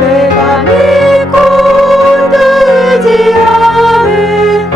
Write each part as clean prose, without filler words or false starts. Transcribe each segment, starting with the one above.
내가 믿고 뜨지 않은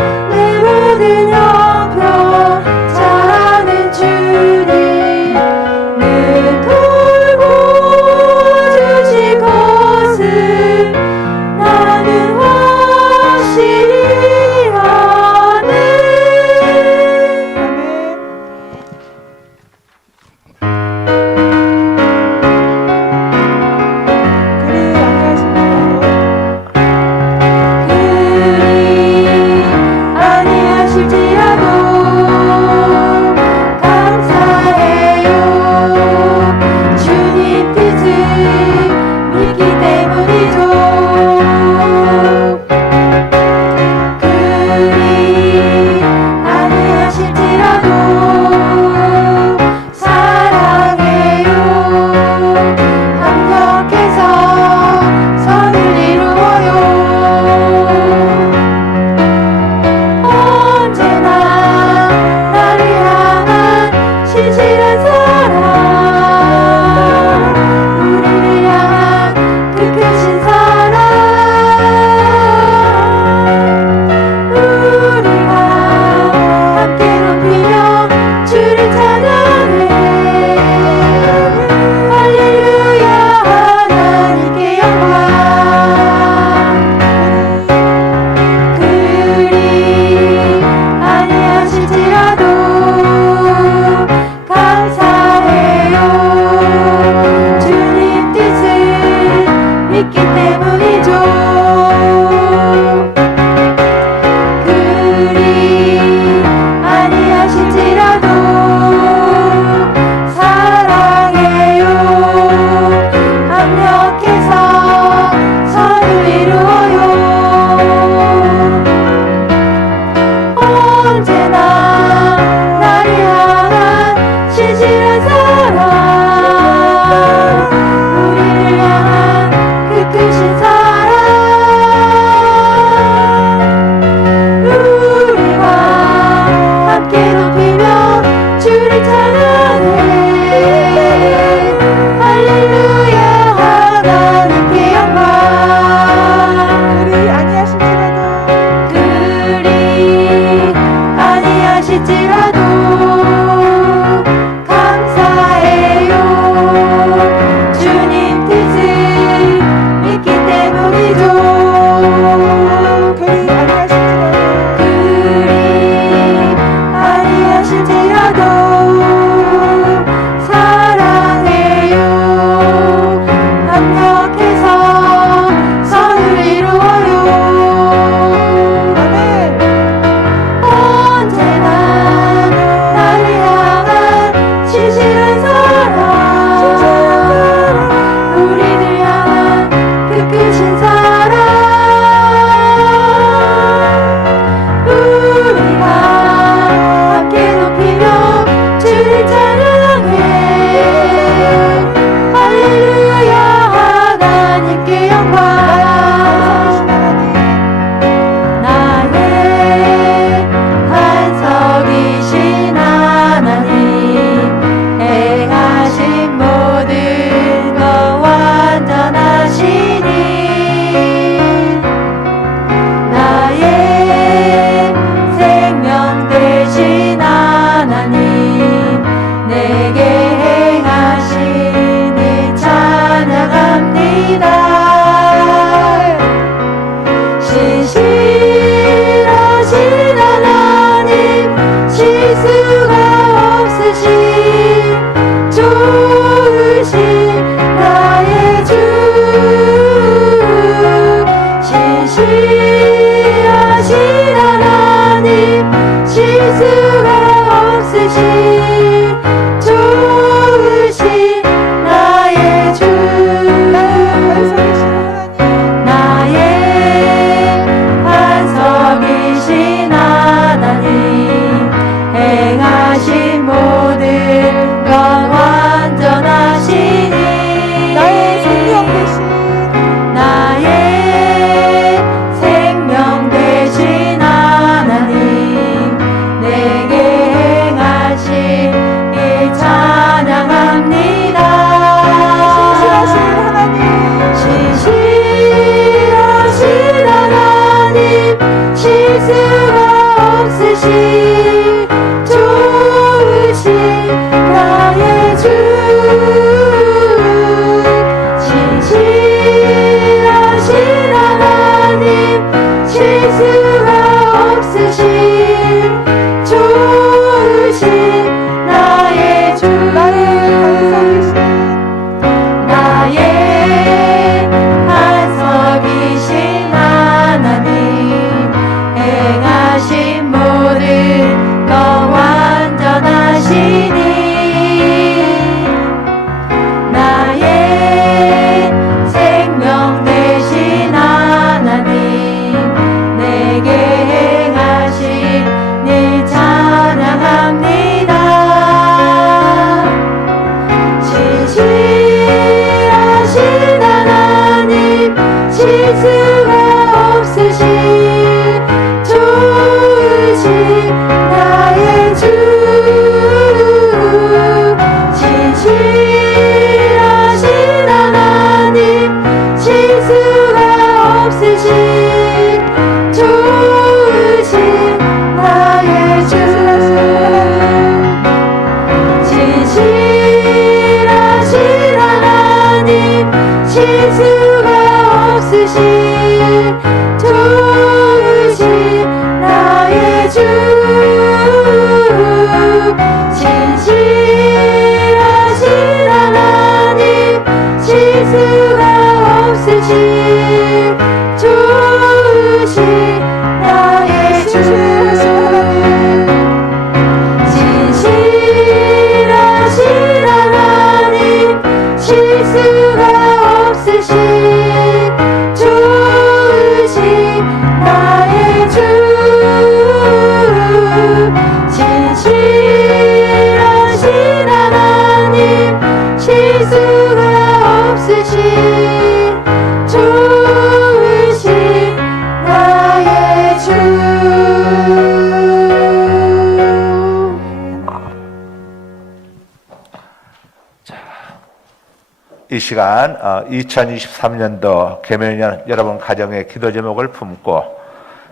이 시간 2023년도 개면년 여러분 가정의 기도 제목을 품고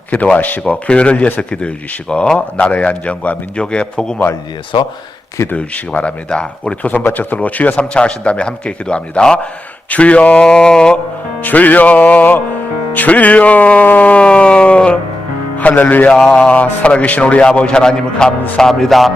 기도하시고 교회를 위해서 기도해 주시고 나라의 안전과 민족의 복음을 위해서 기도해 주시기 바랍니다. 우리 두 손 바짝 들고 주여 삼창 하신 다음에 함께 기도합니다. 주여 주여 주여. 할렐루야. 살아계신 우리 아버지 하나님 감사합니다.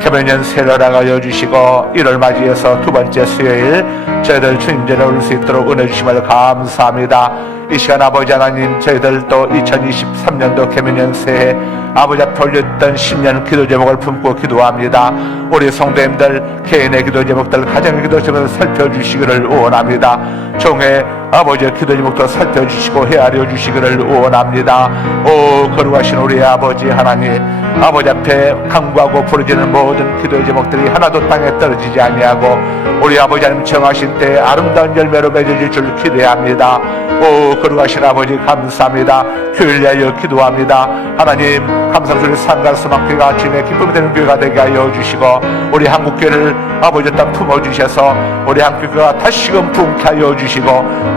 개면년 새해를 알아가여 주시고 1월 맞이해서 두 번째 수요일 저희들 주님 전에 올 수 있도록 은혜 주심을 감사합니다. 이 시간 아버지 하나님 저희들 또 2023년도 개면년 새해 아버지 앞에 올렸던 10년 기도 제목을 품고 기도합니다. 우리 성도님들 개인의 기도 제목들 가정의 기도 제목을 살펴주시기를 원합니다. 종의 아버지의 기도 제목도 살펴주시고 헤아려 주시기를 원합니다. 오 거룩하신 우리 아버지 하나님, 아버지 앞에 간구하고 부르짖는 모든 기도의 제목들이 하나도 땅에 떨어지지 아니하고 우리 아버지 하나님 정하신 때 아름다운 열매로 맺어질 줄 기대합니다. 오 거룩하신 아버지 감사합니다. 교회를 위하여 기도합니다. 하나님 감사합니다. 상가수망교회가 주님의 기쁨이 되는 교회가 되게 하여 주시고 우리 한국교회를 아버지 땅 품어주셔서 우리 한국교회가 다시금 부흥케 하여 주시고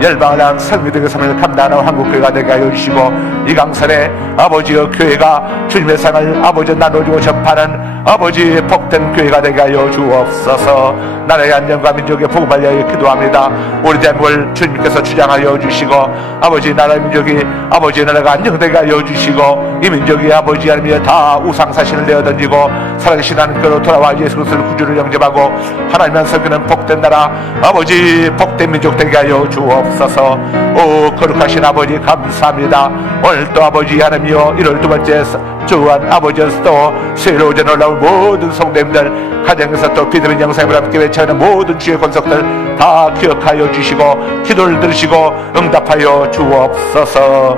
열방을 향한 성미되게 삶을 감당하는 한국교회가 되게 하여 주시고 이 강산에 아버지의 교회가 주님의 상을 아버지 나눠주고 전파하는 아버지의 복된 교회가 되게 하여 주옵소서. 나라의 안전과 민족의 복음을 위하여 기도합니다. 우리 대한민국을 주님께서 주장하여 주시고 아버지 나라 민족이 아버지 나라가 안정되게 하여 주시고 이 민족이 아버지 하나님의 다 우상사신을 내어던지고 살아계신 하나님께로 돌아와 예수 그리스도를 구주를 영접하고 하나님만 섬기는 복된 나라 아버지 복된 민족 되게 하여 주옵소서. 오 거룩하신 아버지 감사합니다. 오늘 또 아버지 하나님이여 1월 두 번째 주한 아버지에서 또 새로 오전 올라온 모든 성도님들 가정에서 또 비드민 영상을 함께 외쳐하는 모든 주의 권속들 다 기억하여 주시고 기도를 들으시고 응답하여 주옵소서.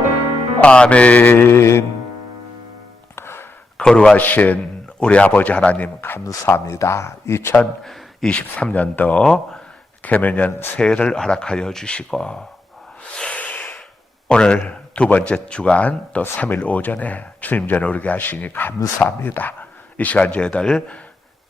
아멘. 거룩하신 우리 아버지 하나님 감사합니다. 2023년도 개면년 새해를 허락하여 주시고 오늘 두 번째 주간 또 3일 오전에 주님 전에 오르게 하시니 감사합니다. 이 시간 저희들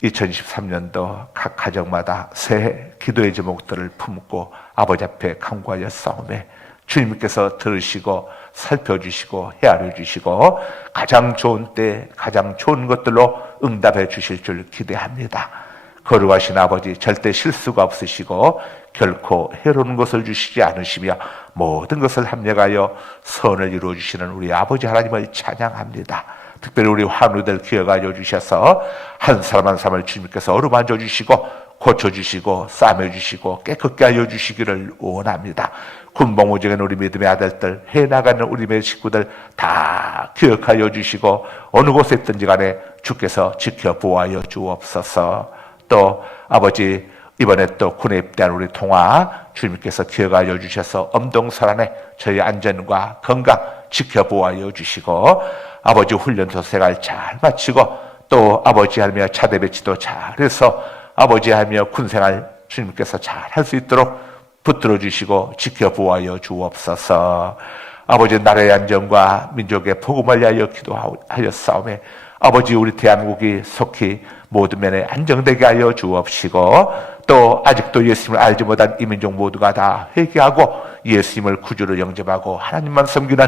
2023년도 각 가정마다 새해 기도의 제목들을 품고 아버지 앞에 간구하여 싸움에 주님께서 들으시고 살펴주시고 헤아려 주시고 가장 좋은 때 가장 좋은 것들로 응답해 주실 줄 기대합니다. 거룩하신 아버지, 절대 실수가 없으시고 결코 해로운 것을 주시지 않으시며 모든 것을 합력하여 선을 이루어 주시는 우리 아버지 하나님을 찬양합니다. 특별히 우리 환우들 기억하여 주셔서 한 사람 한 사람을 주님께서 어루만져 주시고 고쳐주시고 싸매주시고 깨끗게 하여 주시기를 원합니다. 군복무적인 우리 믿음의 아들들, 해나가는 우리 믿음의 식구들 다 기억하여 주시고 어느 곳에 있든지 간에 주께서 지켜보아여 주옵소서. 또 아버지, 이번에 또 군에 입대한 우리 통화 주님께서 기억하여 주셔서 엄동설안에 저희 안전과 건강 지켜보아여 주시고 아버지 훈련소 생활 잘 마치고 또 아버지 하며 차대 배치도 잘해서 아버지 하며 군생활 주님께서 잘 할 수 있도록 붙들어 주시고 지켜보아여 주옵소서. 아버지, 나라의 안전과 민족의 복음을 위하여 기도하였사오매 아버지, 우리 대한민국이 속히 모든 면에 안정되게 하여 주옵시고 또 아직도 예수님을 알지 못한 이민족 모두가 다 회개하고 예수님을 구주로 영접하고 하나님만 섬기는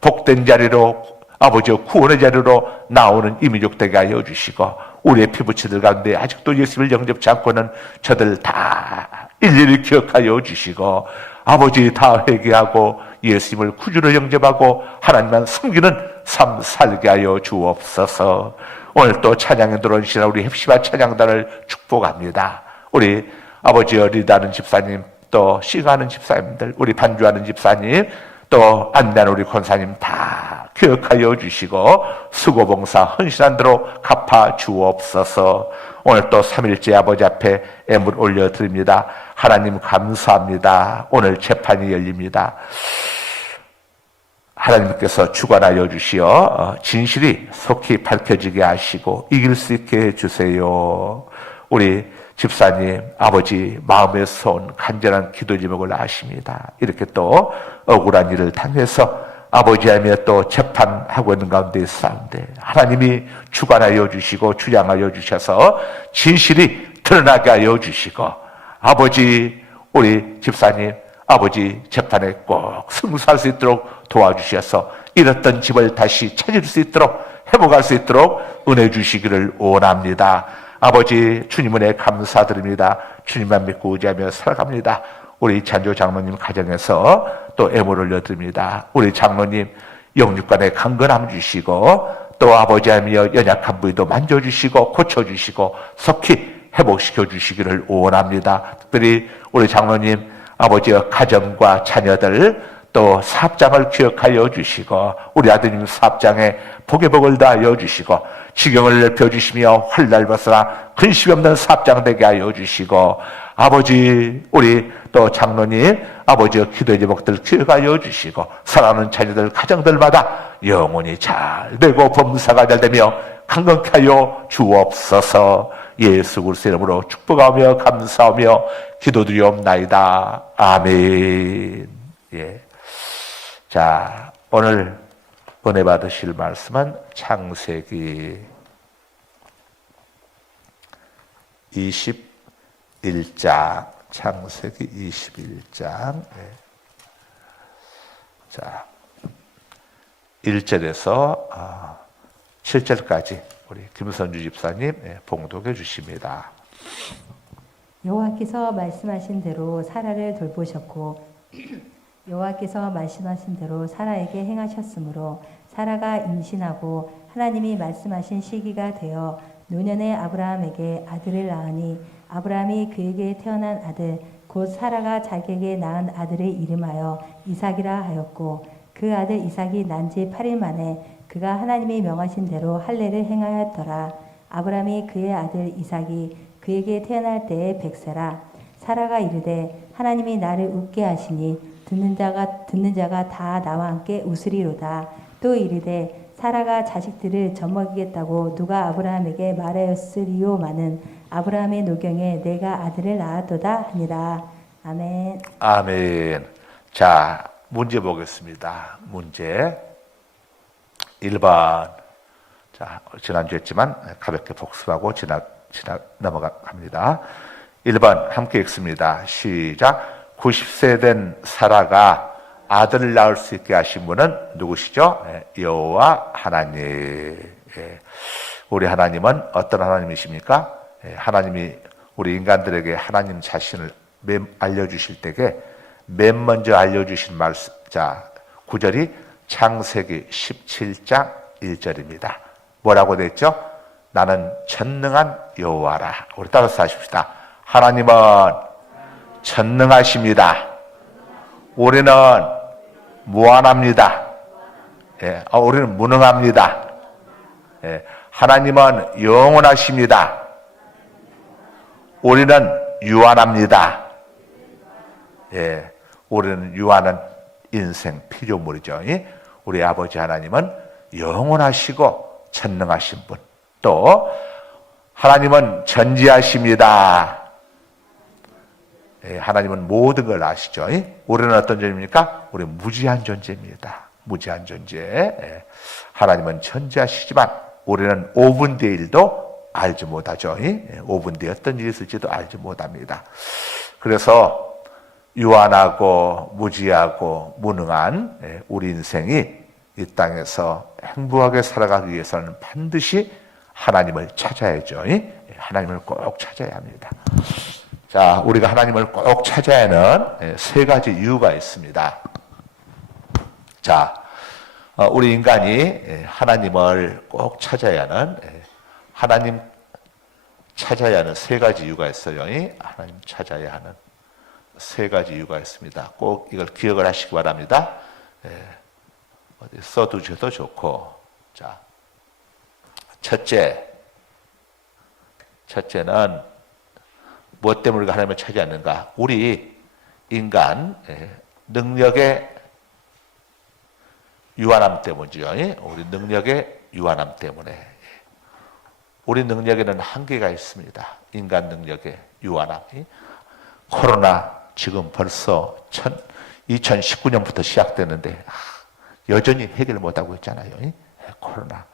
복된 자리로 아버지 구원의 자리로 나오는 이민족 되게 하여 주시고 우리의 피부치들 가운데 아직도 예수님을 영접치 않고는 저들 다 일일이 기억하여 주시고 아버지 다 회개하고 예수님을 구주로 영접하고 하나님만 섬기는 삶 살게 하여 주옵소서. 오늘 또 찬양에 들어오신 우리 헵시바 찬양단을 축복합니다. 우리 아버지 리다는 집사님, 또 시가하는 집사님들, 우리 반주하는 집사님, 또 안대하는 우리 권사님 다 기억하여 주시고 수고봉사 헌신한 대로 갚아 주옵소서. 오늘 또 3일째 아버지 앞에 애물 올려드립니다. 하나님 감사합니다. 오늘 재판이 열립니다. 하나님께서 주관하여 주시어 진실이 속히 밝혀지게 하시고 이길 수 있게 해주세요. 우리 집사님, 아버지 마음에서 온 간절한 기도 제목을 아십니다. 이렇게 또 억울한 일을 당해서 아버지하며 또 재판하고 있는 가운데 있사온데 하나님이 주관하여 주시고 주장하여 주셔서 진실이 드러나게 하여 주시고 아버지, 우리 집사님, 아버지 재판에 꼭 승소할 수 있도록 도와주셔서 잃었던 집을 다시 찾을 수 있도록 회복할 수 있도록 은혜 주시기를 원합니다. 아버지, 주님 은혜 감사드립니다. 주님만 믿고 의지하며 살아갑니다. 우리 찬조 장로님 가정에서 또 애물 올려드립니다. 우리 장로님 영육간에 강건함 주시고 또 아버지하며 연약한 부위도 만져주시고 고쳐주시고 속히 회복시켜 주시기를 원합니다. 특별히 우리 장로님 아버지의 가정과 자녀들 또 사업장을 기억하여 주시고 우리 아드님 사업장에 복의 복을 다하여 주시고 지경을 넓혀주시며 활날 벗어나 근심이 없는 사업장 되게 하여 주시고 아버지, 우리 또 장로님 아버지의 기도의 제목들 기억하여 주시고 사랑하는 자녀들 가정들마다 영원히 잘 되고 범사가 잘 되며 강건케 하여 주옵소서. 예수 그리스도의 이름으로 축복하며 감사하며 기도드리옵나이다. 아멘. 예. 자, 오늘 은혜 받으실 말씀은 창세기 21장, 창세기 21장. 예. 자, 1절에서 7절까지 우리 김선주 집사님 봉독해 주십니다. 여호와께서 말씀하신 대로 사라를 돌보셨고 여호와께서 말씀하신 대로 사라에게 행하셨으므로 사라가 임신하고 하나님이 말씀하신 시기가 되어 노년의 아브라함에게 아들을 낳으니 아브라함이 그에게 태어난 아들 곧 사라가 자기에게 낳은 아들의 이름하여 이삭이라 하였고 그 아들 이삭이 난 지 8일 만에 그가 하나님이 명하신 대로 할례를 행하였더라. 아브라함이 그의 아들 이삭이 그에게 태어날 때에 100세라. 사라가 이르되 하나님이 나를 웃게 하시니 듣는 자가 다 나와 함께 웃으리로다. 또 이르되 사라가 자식들을 젖먹이겠다고 누가 아브라함에게 말하였으리요마는 아브라함의 노경에 내가 아들을 낳았도다 하니라. 아멘. 아멘. 자, 문제 보겠습니다. 문제 1번. 자, 지난주 했지만 가볍게 복습하고 넘어갑니다. 1번 함께 읽습니다. 시작. 90세 된 사라가 아들을 낳을 수 있게 하신 분은 누구시죠? 여호와 하나님. 우리 하나님은 어떤 하나님이십니까? 하나님이 우리 인간들에게 하나님 자신을 알려주실 때에 맨 먼저 알려주신 말씀, 자, 구절이 창세기 17장 1절입니다. 뭐라고 됐죠? 나는 전능한 여호와라. 우리 따라서 하십시다. 하나님은 전능하십니다. 우리는 무한합니다. 우리는 무능합니다. 하나님은 영원하십니다. 우리는 유한합니다. 우리는 유한한 인생 피조물이죠. 우리 아버지 하나님은 영원하시고 전능하신 분. 또 하나님은 전지하십니다. 하나님은 모든 걸 아시죠. 우리는 어떤 존재입니까? 우리는 무지한 존재입니다. 무지한 존재. 하나님은 전지하시지만 우리는 5분 뒤의 일도 알지 못하죠. 5분 뒤에 어떤 일이 있을지도 알지 못합니다. 그래서 유한하고 무지하고 무능한 우리 인생이 이 땅에서 행복하게 살아가기 위해서는 반드시 하나님을 찾아야죠. 하나님을 꼭 찾아야 합니다. 자, 우리가 하나님을 꼭 찾아야 하는 세 가지 이유가 있습니다. 자, 우리 인간이 하나님을 꼭 찾아야 하는, 하나님 찾아야 하는 세 가지 이유가 있어요. 하나님 찾아야 하는 세 가지 이유가 있습니다. 꼭 이걸 기억을 하시기 바랍니다. 어디 써두셔도 좋고. 자, 첫째는 무엇 때문에 우리가 하나님을 찾아야하는가? 우리 인간 능력의 유한함 때문이죠. 우리 능력의 유한함 때문에. 우리 능력에는 한계가 있습니다. 인간 능력의 유한함. 코로나 지금 벌써 2019년부터 시작됐는데 여전히 해결 못하고 있잖아요. 코로나.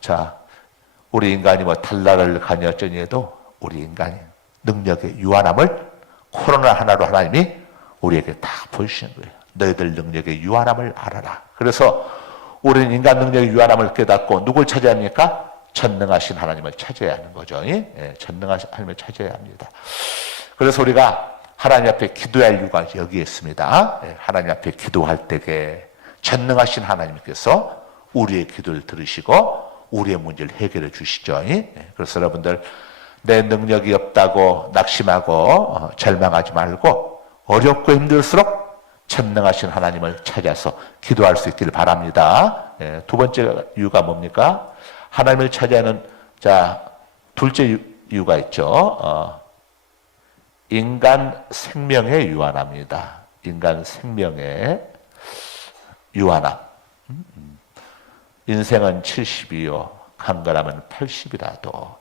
자, 우리 인간이 뭐 달나라를 가니 어쩌니 해도 우리 인간이 능력의 유한함을 코로나 하나로 하나님이 우리에게 다 보여주시는 거예요. 너희들 능력의 유한함을 알아라. 그래서 우리는 인간 능력의 유한함을 깨닫고 누굴 찾아야 합니까? 전능하신 하나님을 찾아야 하는 거죠. 전능하신 하나님을 찾아야 합니다. 그래서 우리가 하나님 앞에 기도할 이유가 여기에 있습니다. 하나님 앞에 기도할 때에 전능하신 하나님께서 우리의 기도를 들으시고 우리의 문제를 해결해 주시죠. 그래서 여러분들 내 능력이 없다고 낙심하고 절망하지 말고 어렵고 힘들수록 전능하신 하나님을 찾아서 기도할 수 있기를 바랍니다. 두 번째 이유가 뭡니까? 하나님을 찾아야하는, 자, 둘째 이유가 있죠. 인간 생명의 유한함입니다. 인간 생명의 유한함. 인생은 70이요 강건하면 80이라도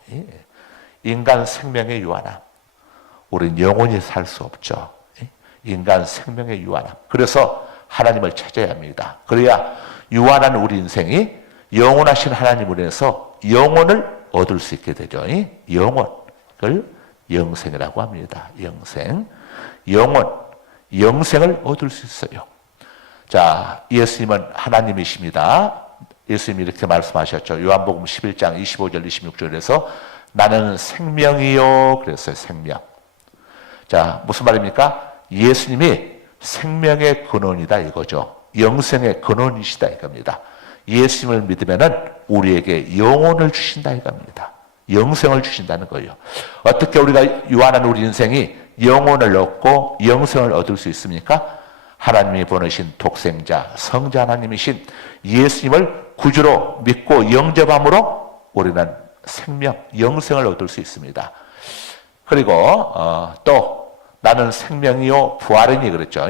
인간 생명의 유한함. 우리는 영원히 살 수 없죠. 인간 생명의 유한함. 그래서 하나님을 찾아야 합니다. 그래야 유한한 우리 인생이 영원하신 하나님으로 해서 영혼을 얻을 수 있게 되죠. 영혼을 영생이라고 합니다. 영생. 영생을 얻을 수 있어요. 자, 예수님은 하나님이십니다. 예수님이 이렇게 말씀하셨죠. 요한복음 11장 25절 26절에서 나는 생명이요 그랬어요. 생명. 자, 무슨 말입니까? 예수님이 생명의 근원이다 이거죠. 영생의 근원이시다 이겁니다. 예수님을 믿으면은 우리에게 영혼을 주신다 이겁니다. 영생을 주신다는 거예요. 어떻게 우리가 유한한 우리 인생이 영혼을 얻고 영생을 얻을 수 있습니까? 하나님이 보내신 독생자 성자 하나님이신 예수님을 구주로 믿고 영접함으로 우리는 생명, 영생을 얻을 수 있습니다. 그리고 또 나는 생명이요 부활이니 그랬죠.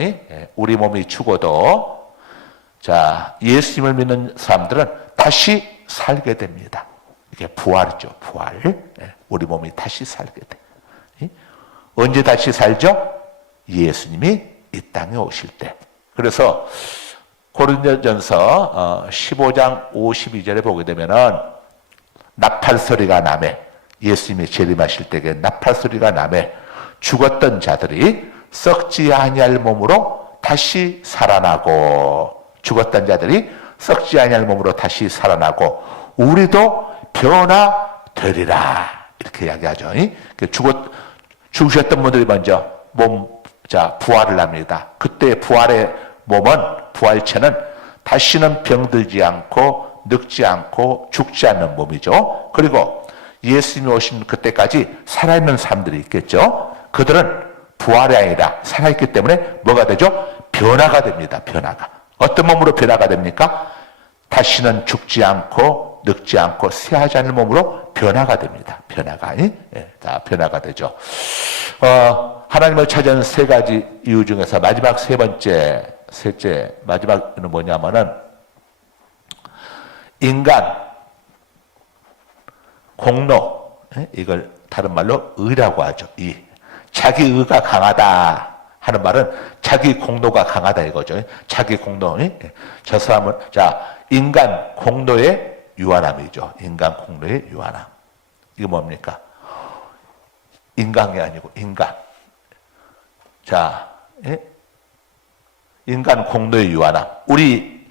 우리 몸이 죽어도 자 예수님을 믿는 사람들은 다시 살게 됩니다. 이게 부활이죠. 부활. 우리 몸이 다시 살게 돼. 언제 다시 살죠? 예수님이 이 땅에 오실 때. 그래서 고린도전서 15장 52절에 보게 되면은 나팔 소리가 나매 예수님이 재림하실 때에 나팔 소리가 나매 죽었던 자들이 썩지 아니할 몸으로 다시 살아나고 죽었던 자들이 썩지 아니할 몸으로 다시 살아나고 우리도 변화되리라 이렇게 이야기하죠. 죽으셨던 분들이 먼저 부활을 합니다. 그때 부활의 몸은 부활체는 다시는 병들지 않고 늙지 않고 죽지 않는 몸이죠. 그리고 예수님이 오신 그때까지 살아있는 사람들이 있겠죠. 그들은 부활이 아니라 살아있기 때문에 뭐가 되죠? 변화가 됩니다. 변화가. 어떤 몸으로 변화가 됩니까? 다시는 죽지 않고 늙지 않고 쇠하지 않는 몸으로 변화가 됩니다. 변화가. 다 변화가 되죠. 하나님을 찾은 세 가지 이유 중에서 마지막 셋째, 마지막은 뭐냐면은 인간, 공로, 이걸 다른 말로 의라고 하죠. 자기 의가 강하다 하는 말은 자기 공로가 강하다 이거죠. 자기 공로. 저 사람은, 인간 공로의 유한함이죠. 인간 공로의 유한함. 이게 뭡니까? 인간이 아니고 인간. 인간 공로의 유한함. 우리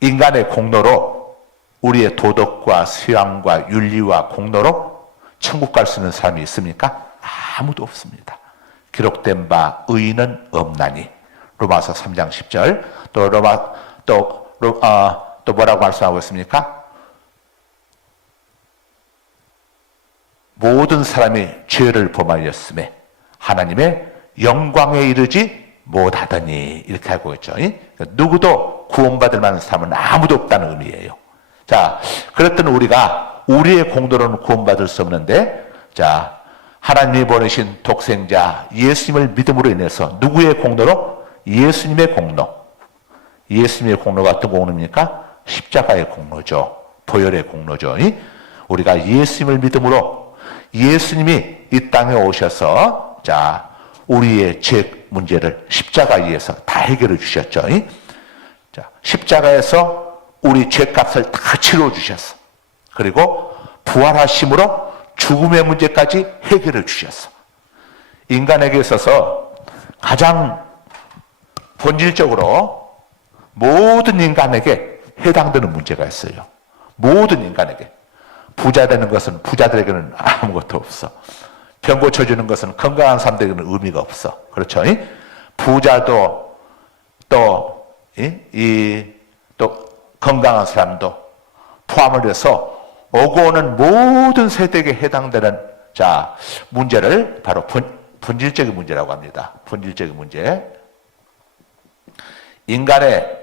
인간의 공로로 우리의 도덕과 수양과 윤리와 공로로 천국 갈 수 있는 사람이 있습니까? 아무도 없습니다. 기록된 바 의인은 없나니. 로마서 3장 10절. 또 뭐라고 말씀하고 있습니까? 모든 사람이 죄를 범하였음에 하나님의 영광에 이르지 못하더니 이렇게 하고 있죠. 누구도 구원받을 만한 사람은 아무도 없다는 의미예요. 그랬던 우리가 우리의 공로로는 구원받을 수 없는데 하나님이 보내신 독생자 예수님을 믿음으로 인해서 누구의 공로로? 예수님의 공로. 예수님의 공로가 어떤 공로입니까? 십자가의 공로죠. 보혈의 공로죠. 우리가 예수님을 믿음으로 예수님이 이 땅에 오셔서 우리의 죄 문제를 십자가에서 다 해결해 주셨죠. 십자가에서 우리 죄값을 다 치러 주셨어. 그리고 부활하심으로 죽음의 문제까지 해결해 주셨어. 인간에게 있어서 가장 본질적으로 모든 인간에게 해당되는 문제가 있어요. 모든 인간에게. 부자 되는 것은 부자들에게는 아무것도 없어. 병 고쳐주는 것은 건강한 사람들에게는 의미가 없어. 그렇죠? 부자도 또 건강한 사람도 포함을 해서 오고 오는 모든 세대에게 해당되는 문제를 바로 본질적인 문제라고 합니다. 본질적인 문제. 인간의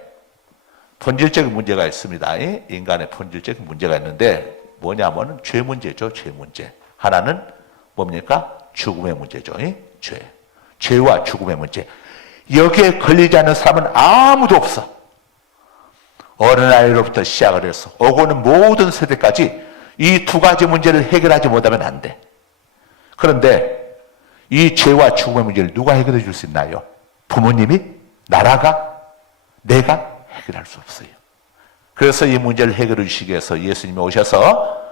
본질적인 문제가 있습니다. 인간의 본질적인 문제가 있는데 뭐냐면은 죄 문제죠. 죄 문제. 하나는 뭡니까? 죽음의 문제죠. 죄와 죽음의 문제. 여기에 걸리지 않는 사람은 아무도 없어. 어린아이로부터 시작을 해서 오고는 모든 세대까지 이 두 가지 문제를 해결하지 못하면 안 돼. 그런데 이 죄와 죽음의 문제를 누가 해결해 줄 수 있나요? 부모님이? 나라가? 내가? 해결할 수 없어요. 그래서 이 문제를 해결해 주시기 위해서 예수님이 오셔서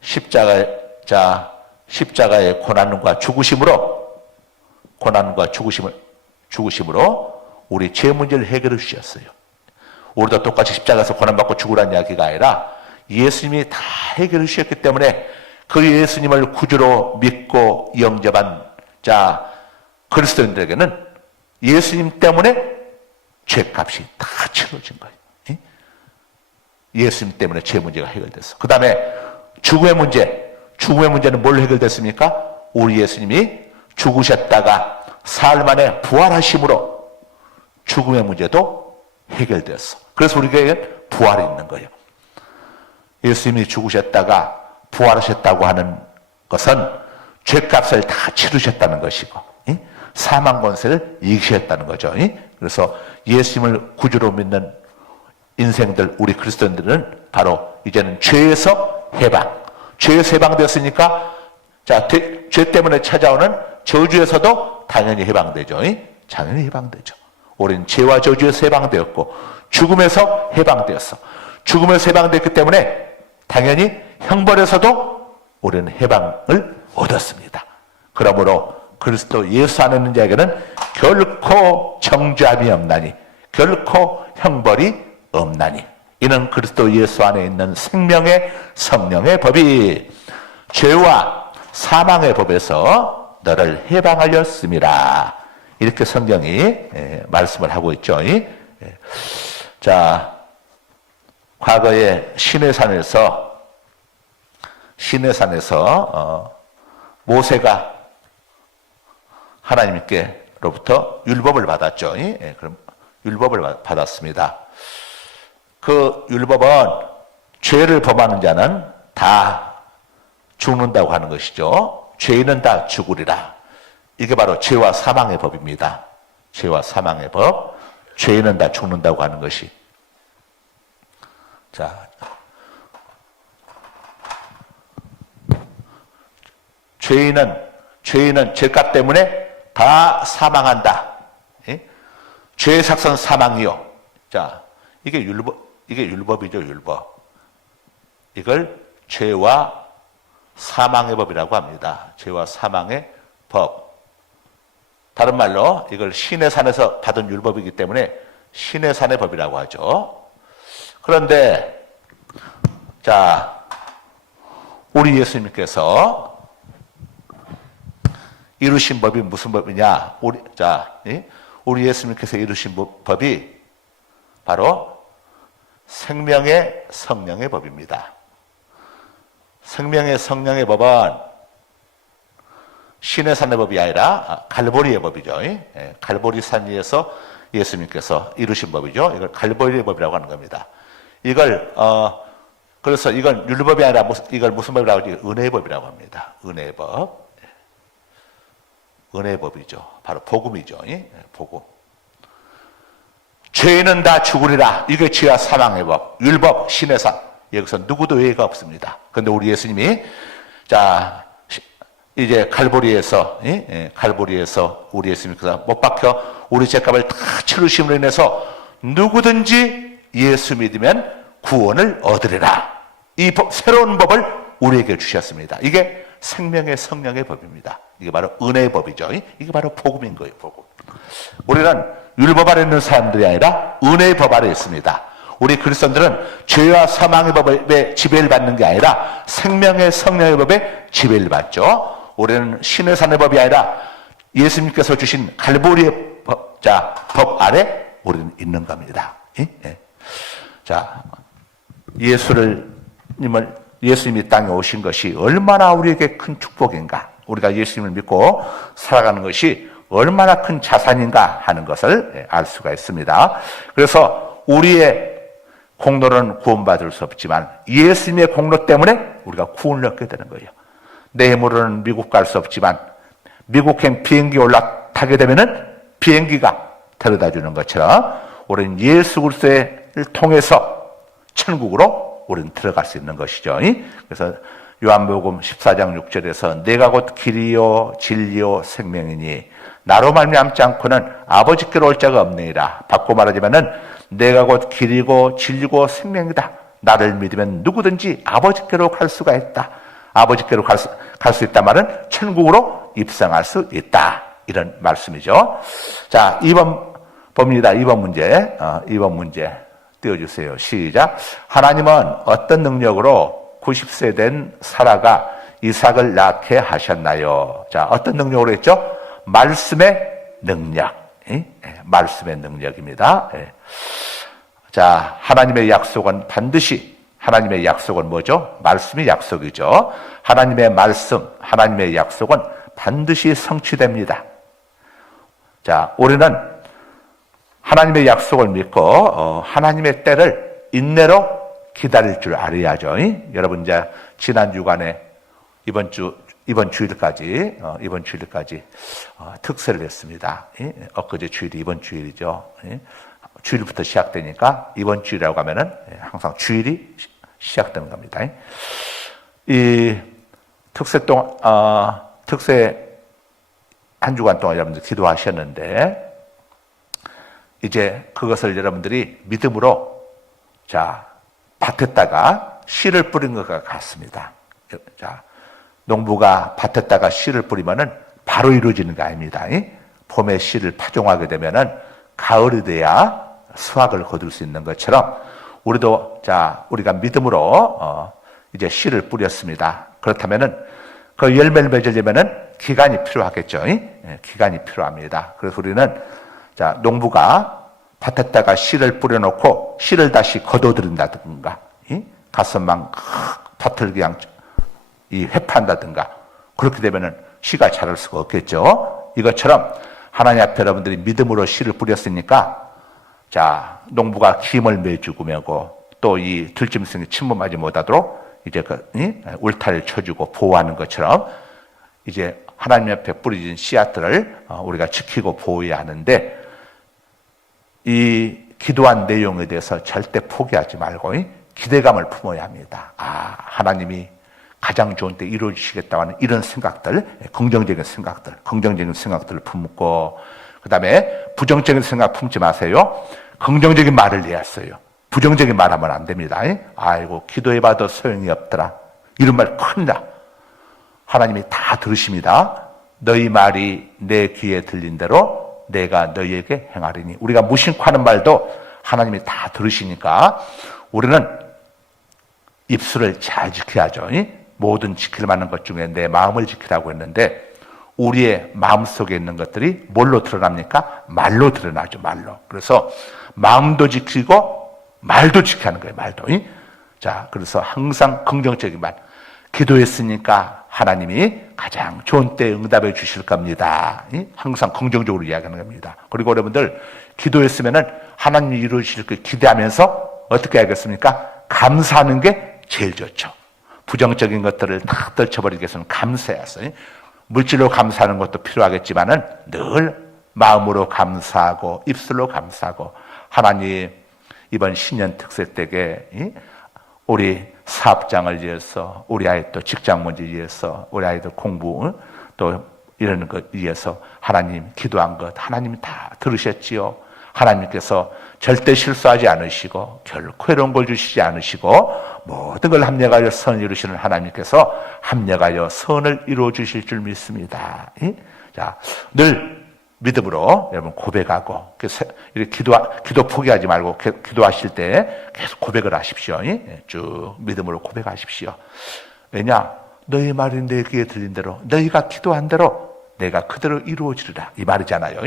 십자가의 고난과 죽으심으로 우리 죄 문제를 해결해 주셨어요. 우리도 똑같이 십자가에서 고난받고 죽으라는 이야기가 아니라 예수님이 다 해결해 주셨기 때문에 그 예수님을 구주로 믿고 영접한 그리스도인들에게는 예수님 때문에 죄값이 다 치러진 거예요. 예수님 때문에 죄 문제가 해결됐어. 그 다음에 죽음의 문제는 뭘로 해결됐습니까? 우리 예수님이 죽으셨다가 사흘 만에 부활하심으로 죽음의 문제도 해결됐어. 그래서 우리에게 부활이 있는 거예요. 예수님이 죽으셨다가 부활하셨다고 하는 것은 죄값을 다 치르셨다는 것이고 사망 권세를 이기셨다는 거죠. 그래서 예수님을 구주로 믿는 인생들, 우리 그리스도인들은 바로 이제는 죄에서 해방되었으니까 죄 때문에 찾아오는 저주에서도 당연히 해방되죠. 당연히 해방되죠. 우리는 죄와 저주에서 해방되었고 죽음에서 해방되었어. 죽음에서 해방됐기 때문에 당연히 형벌에서도 우리는 해방을 얻었습니다. 그러므로 그리스도 예수 안에 있는 자에게는 결코 정죄함이 없나니 결코 형벌이 없나니 이는 그리스도 예수 안에 있는 생명의 성령의 법이 죄와 사망의 법에서 너를 해방하였음이라. 이렇게 성경이 말씀을 하고 있죠. 자, 과거에 시내산에서 모세가 하나님께로부터 율법을 받았죠. 그럼 율법을 받았습니다. 그 율법은 죄를 범하는 자는 다 죽는다고 하는 것이죠. 죄인은 다 죽으리라. 이게 바로 죄와 사망의 법입니다. 죄와 사망의 법, 죄인은 다 죽는다고 하는 것이. 자, 죄인은 죄값 때문에 다 사망한다. 죄의 삭선 사망이요. 자, 이게 율법이죠, 율법. 이걸 죄와 사망의 법이라고 합니다. 죄와 사망의 법. 다른 말로 이걸 시내산에서 받은 율법이기 때문에 시내산의 법이라고 하죠. 그런데 자, 우리 예수님께서 이루신 법이 무슨 법이냐? 우리 예수님께서 이루신 법이 바로 생명의 성령의 법입니다. 생명의 성령의 법은 시내산의 법이 아니라 갈보리의 법이죠. 갈보리산 위에서 예수님께서 이루신 법이죠. 이걸 갈보리의 법이라고 하는 겁니다. 그래서 이건 율법이 아니라 이걸 무슨 법이라고 하죠? 은혜의 법이라고 합니다. 은혜의 법. 은혜의 법이죠. 바로 복음이죠. 복음. 죄인은 다 죽으리라. 이게 죄와 사망의 법. 율법, 시내산. 여기서 누구도 예외가 없습니다. 그런데 우리 예수님이 이제 갈보리에서 우리 예수님께서 못 박혀 우리 죄값을 다 치르심으로 인해서 누구든지 예수 믿으면 구원을 얻으리라. 이 새로운 법을 우리에게 주셨습니다. 이게 생명의 성령의 법입니다. 이게 바로 은혜의 법이죠. 이게 바로 복음인 거예요, 복음. 우리는 율법 아래 있는 사람들이 아니라 은혜의 법 아래 있습니다. 우리 그리스도인들은 죄와 사망의 법에 지배를 받는 게 아니라 생명의 성령의 법에 지배를 받죠. 우리는 시내산의 법이 아니라 예수님께서 주신 갈보리의 법 아래 우리는 있는 겁니다. 자, 예수님이 땅에 오신 것이 얼마나 우리에게 큰 축복인가, 우리가 예수님을 믿고 살아가는 것이 얼마나 큰 자산인가 하는 것을 알 수가 있습니다. 그래서 우리의 공로는 구원받을 수 없지만 예수님의 공로 때문에 우리가 구원을 얻게 되는 거예요. 내 힘으로는 미국 갈 수 없지만 미국행 비행기 올라타게 되면은 비행기가 데려다 주는 것처럼 우리는 예수 그리스도를 통해서 천국으로 우리는 들어갈 수 있는 것이죠. 그래서 요한복음 14장 6절에서 내가 곧 길이요 진리요 생명이니 나로 말미암지 않고는 아버지께로 올 자가 없느니라. 바꿔 말하자면은 내가 곧 길이고 진리고 생명이다. 나를 믿으면 누구든지 아버지께로 갈 수가 있다. 아버지께로 갈 수 있단 말은 천국으로 입성할 수 있다. 이런 말씀이죠. 자, 2번 봅니다. 2번 문제. 2번 문제 띄워주세요. 시작. 하나님은 어떤 능력으로 90세 된 사라가 이삭을 낳게 하셨나요? 자, 어떤 능력으로 했죠? 말씀의 능력. 말씀의 능력입니다. 자, 하나님의 약속은 뭐죠? 말씀이 약속이죠. 하나님의 말씀, 하나님의 약속은 반드시 성취됩니다. 자, 우리는 하나님의 약속을 믿고 하나님의 때를 인내로 기다릴 줄 알아야죠. 여러분 이제 지난 주간에 이번 주일까지 특세를 했습니다. 엊그제 주일이 이번 주일이죠. 주일부터 시작되니까 이번 주일이라고 하면은 항상 주일이 시작되는 겁니다. 이 특세 한 주간 동안 여러분들 기도하셨는데 이제 그것을 여러분들이 믿음으로 밭에다가 씨를 뿌린 것 같습니다. 자, 농부가 밭에다가 씨를 뿌리면은 바로 이루어지는 게 아닙니다. 봄에 씨를 파종하게 되면은 가을이 돼야 수확을 거둘 수 있는 것처럼 우리도 우리가 믿음으로 이제 씨를 뿌렸습니다. 그렇다면은 그 열매를 맺으려면은 기간이 필요하겠죠. 기간이 필요합니다. 그래서 우리는 농부가 밭에다가 씨를 뿌려놓고 씨를 다시 거둬들인다든가, 가서 막 밭을 그냥 회파한다든가, 그렇게 되면은 씨가 자랄 수가 없겠죠. 이것처럼 하나님 앞에 여러분들이 믿음으로 씨를 뿌렸으니까, 농부가 기임을 매주고 매고, 또 이 들짐승이 침범하지 못하도록 이제 울타리를 쳐주고 보호하는 것처럼, 이제 하나님 앞에 뿌려진 씨앗들을 우리가 지키고 보호해야 하는데, 이 기도한 내용에 대해서 절대 포기하지 말고 기대감을 품어야 합니다. 하나님이 가장 좋은 때 이루어 주시겠다고 하는 이런 생각들, 긍정적인 생각들을 품고, 그 다음에 부정적인 생각 품지 마세요. 긍정적인 말을 해야 했어요. 부정적인 말 하면 안 됩니다. 아이고, 기도해봐도 소용이 없더라, 이런 말 큰일 나. 하나님이 다 들으십니다. 너희 말이 내 귀에 들린 대로 내가 너희에게 행하리니. 우리가 무심코 하는 말도 하나님이 다 들으시니까 우리는 입술을 잘 지켜야죠. 모든 지킬 만한 것 중에 내 마음을 지키라고 했는데, 우리의 마음속에 있는 것들이 뭘로 드러납니까? 말로 드러나죠. 말로. 그래서 마음도 지키고 말도 지켜야 하는 거예요. 말도. 그래서 항상 긍정적인 말. 기도했으니까 하나님이 가장 좋은 때 응답해 주실 겁니다. 항상 긍정적으로 이야기하는 겁니다. 그리고 여러분들, 기도했으면은 하나님이 이루어 주실 걸 기대하면서 어떻게 하겠습니까? 감사하는 게 제일 좋죠. 부정적인 것들을 다 떨쳐버리기 위해서는 감사해야어요. 물질로 감사하는 것도 필요하겠지만은 늘 마음으로 감사하고 입술로 감사하고, 하나님 이번 신년 특세 때에 우리 사업장을 위해서, 우리 아이 또 직장 문제 위해서, 우리 아이들 공부 또 이런 것 위해서 하나님 기도한 것 하나님이 다 들으셨지요. 하나님께서 절대 실수하지 않으시고 결코 해로운 걸 주시지 않으시고 모든 걸 합력하여 선을 이루시는 하나님께서 합력하여 선을 이루어 주실 줄 믿습니다. 늘 믿음으로 여러분 고백하고, 이렇게 기도 포기하지 말고 기도하실 때 계속 고백을 하십시오. 쭉 믿음으로 고백하십시오. 왜냐? 너희 말이 내 귀에 들린 대로, 너희가 기도한 대로 내가 그대로 이루어지리라, 이 말이잖아요.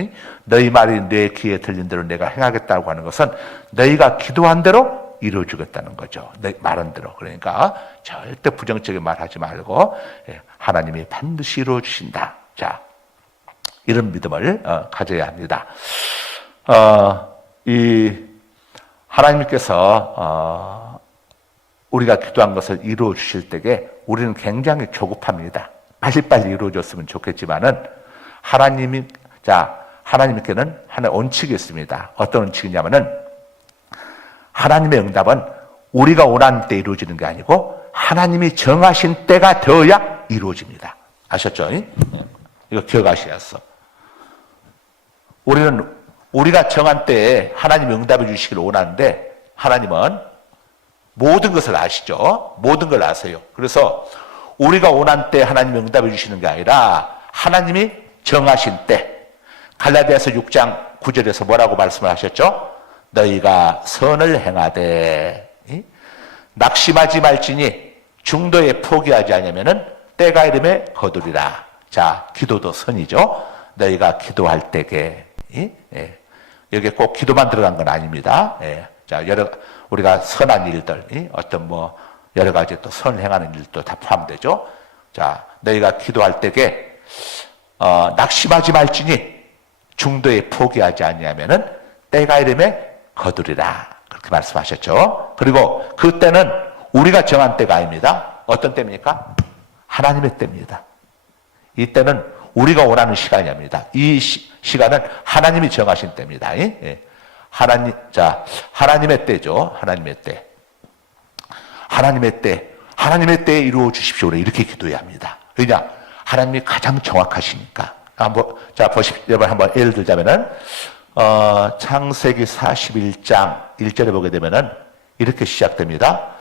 너희 말이 내 귀에 들린 대로 내가 행하겠다고 하는 것은 너희가 기도한 대로 이루어주겠다는 거죠. 내 말한 대로. 그러니까 절대 부정적인 말 하지 말고 하나님이 반드시 이루어주신다. 이런 믿음을 가져야 합니다. 이 하나님께서 우리가 기도한 것을 이루어 주실 때에 우리는 굉장히 조급합니다. 빨리빨리 이루어졌으면 좋겠지만은 하나님께는 하나의 원칙이 있습니다. 어떤 원칙이냐면은, 하나님의 응답은 우리가 원하는 때 이루어지는 게 아니고 하나님이 정하신 때가 되어야 이루어집니다. 아셨죠? 이거 기억하셔야겠어. 우리가 정한 때에 하나님이 응답해 주시기를 원하는데, 하나님은 모든 것을 아시죠? 모든 걸 아세요. 그래서 우리가 원한 때 하나님이 응답해 주시는 게 아니라 하나님이 정하신 때, 갈라디아서 6장 9절에서 뭐라고 말씀을 하셨죠? 너희가 선을 행하되 낙심하지 말지니 중도에 포기하지 않으면은 때가 이름에 거두리라. 기도도 선이죠. 너희가 기도할 때에, 여기 꼭 기도만 들어간 건 아닙니다. 우리가 선한 일들, 어떤 여러 가지 또 선을 행하는 일도 다 포함되죠. 너희가 기도할 때에 낙심하지 말지니 중도에 포기하지 아니하면은 때가 이름에 거두리라, 그렇게 말씀하셨죠. 그리고 그 때는 우리가 정한 때가 아닙니다. 어떤 때입니까? 하나님의 때입니다. 이 때는 우리가 원하는 시간이 아닙니다. 이 시간은 하나님이 정하신 때입니다. 하나님의 때죠. 하나님의 때. 하나님의 때에 이루어 주십시오. 이렇게 기도해야 합니다. 왜냐? 하나님이 가장 정확하시니까. 여러분 한번 예를 들자면은, 창세기 41장 1절에 보게 되면은 이렇게 시작됩니다.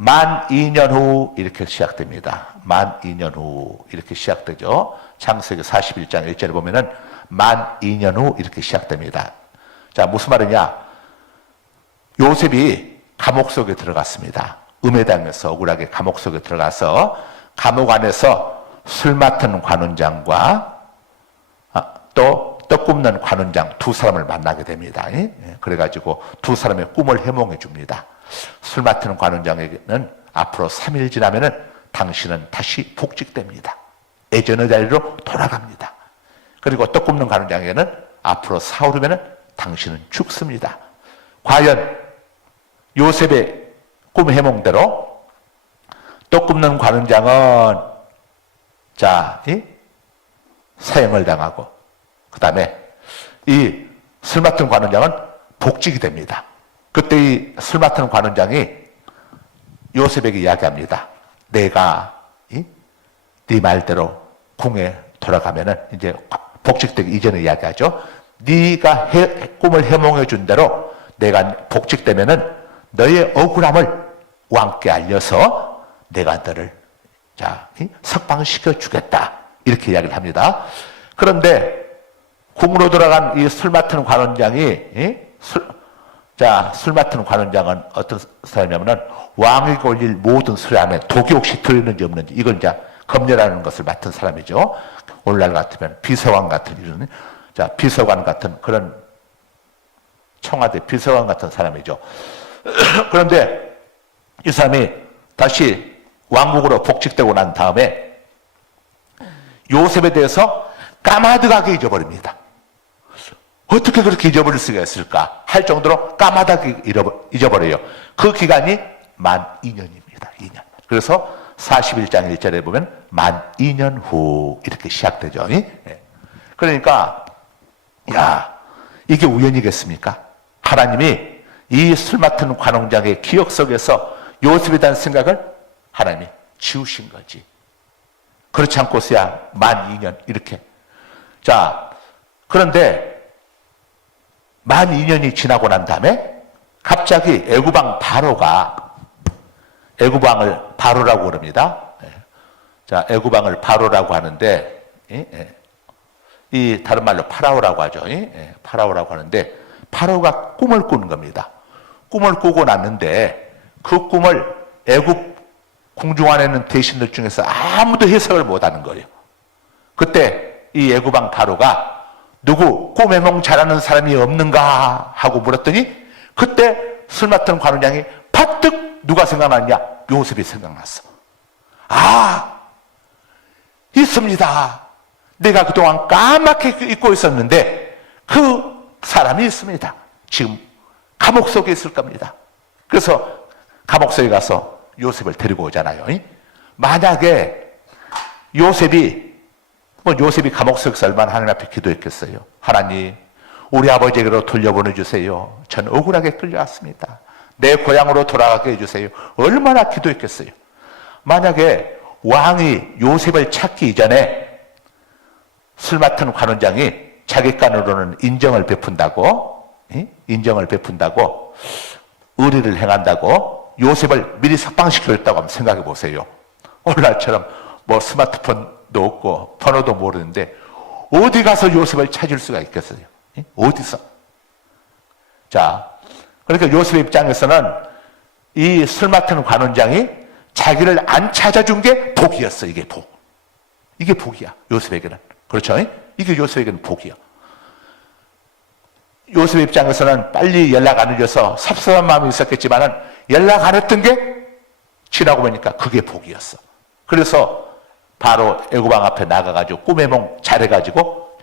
만 2년 후 이렇게 시작됩니다. 만 2년 후 이렇게 시작되죠. 창세기 41장 1절에 보면은 만 2년 후 이렇게 시작됩니다. 자, 무슨 말이냐? 요셉이 감옥 속에 들어갔습니다. 음해당해서 억울하게 감옥 속에 들어가서 감옥 안에서 술 맡은 관원장과 또 떡 굽는 관원장 두 사람을 만나게 됩니다. 그래가지고 두 사람의 꿈을 해몽해 줍니다. 술 맡은 관원장에게는 앞으로 3일 지나면은 당신은 다시 복직됩니다. 예전의 자리로 돌아갑니다. 그리고 떡 굽는 관원장에게는 앞으로 사흘이면은 당신은 죽습니다. 과연 요셉의 꿈 해몽대로 떡 굽는 관원장은 사형을 당하고 그 다음에 이 술 맡은 관원장은 복직이 됩니다. 그때 이 술 맡은 관원장이 요셉에게 이야기합니다. 내가 네 말대로 궁에 돌아가면은 이제 복직되기 이전에 이야기하죠. 네가 꿈을 해몽해 준 대로 내가 복직되면은 너의 억울함을 왕께 알려서 내가 너를 석방시켜 주겠다. 이렇게 이야기를 합니다. 그런데 궁으로 들어간 이 술 맡은 관원장이 술 맡은 관원장은 어떤 사람이냐면은 왕에게 올릴 모든 술 안에 독이 혹시 들어있는지 없는지 이걸 이제 검열하는 것을 맡은 사람이죠. 오늘날 같으면 비서관 같은 이런 비서관 같은 그런 청와대 비서관 같은 사람이죠. 그런데 이 사람이 다시 왕국으로 복직되고 난 다음에 요셉에 대해서 까마득하게 잊어버립니다. 어떻게 그렇게 잊어버릴 수가 있을까 할 정도로 까마득하게 잊어버려요. 그 기간이 만 2년입니다. 2년. 그래서 41장 1절에 보면 만 2년 후 이렇게 시작되죠. 그러니까 이게 우연이겠습니까? 하나님이 이 술 맡은 관원장의 기억 속에서 요셉에 대한 생각을 하나님이 지우신 거지. 그렇지 않고서야 만 2년 이렇게. 그런데 만 2년이 지나고 난 다음에 갑자기 애굽왕 애굽왕을 바로라고 그럽니다. 애굽왕을 바로라고 하는데 이 다른 말로 파라오라고 하죠. 파라오라고 하는데 파라오가 꿈을 꾸는 겁니다. 꿈을 꾸고 났는데 그 꿈을 애굽 궁중 안에 있는 대신들 중에서 아무도 해석을 못하는 거예요. 그때 이 애굽왕 바로가 누구 꿈 해몽 잘하는 사람이 없는가 하고 물었더니 그때 술 맡은 관원장이 파뜩 누가 생각났냐? 요셉이 생각났어. 있습니다. 내가 그동안 까맣게 잊고 있었는데 그 사람이 있습니다. 지금 감옥 속에 있을 겁니다. 그래서 감옥 속에 가서 요셉을 데리고 오잖아요. 만약에 요셉이 감옥 속에서 얼마나 하나님 앞에 기도했겠어요. 하나님, 우리 아버지에게로 돌려보내주세요. 전 억울하게 끌려왔습니다. 내 고향으로 돌아가게 해주세요. 얼마나 기도했겠어요. 만약에 왕이 요셉을 찾기 이전에 술 맡은 관원장이 자기간으로는 인정을 베푼다고 의리를 행한다고 요셉을 미리 석방시켜줬다고 한번 생각해 보세요. 오늘날처럼 스마트폰도 없고 번호도 모르는데 어디 가서 요셉을 찾을 수가 있겠어요? 어디서? 그러니까 요셉 입장에서는 이 술 맡은 관원장이 자기를 안 찾아준 게 복이었어. 이게 복이야. 요셉에게는. 그렇죠? 이게 요셉에게는 복이야. 요셉 입장에서는 빨리 연락 안 해줘서 섭섭한 마음이 있었겠지만은 연락 안 했던 게 지나고 보니까 그게 복이었어. 그래서 바로 애굽왕 앞에 나가가지고 꿈해몽 잘해가지고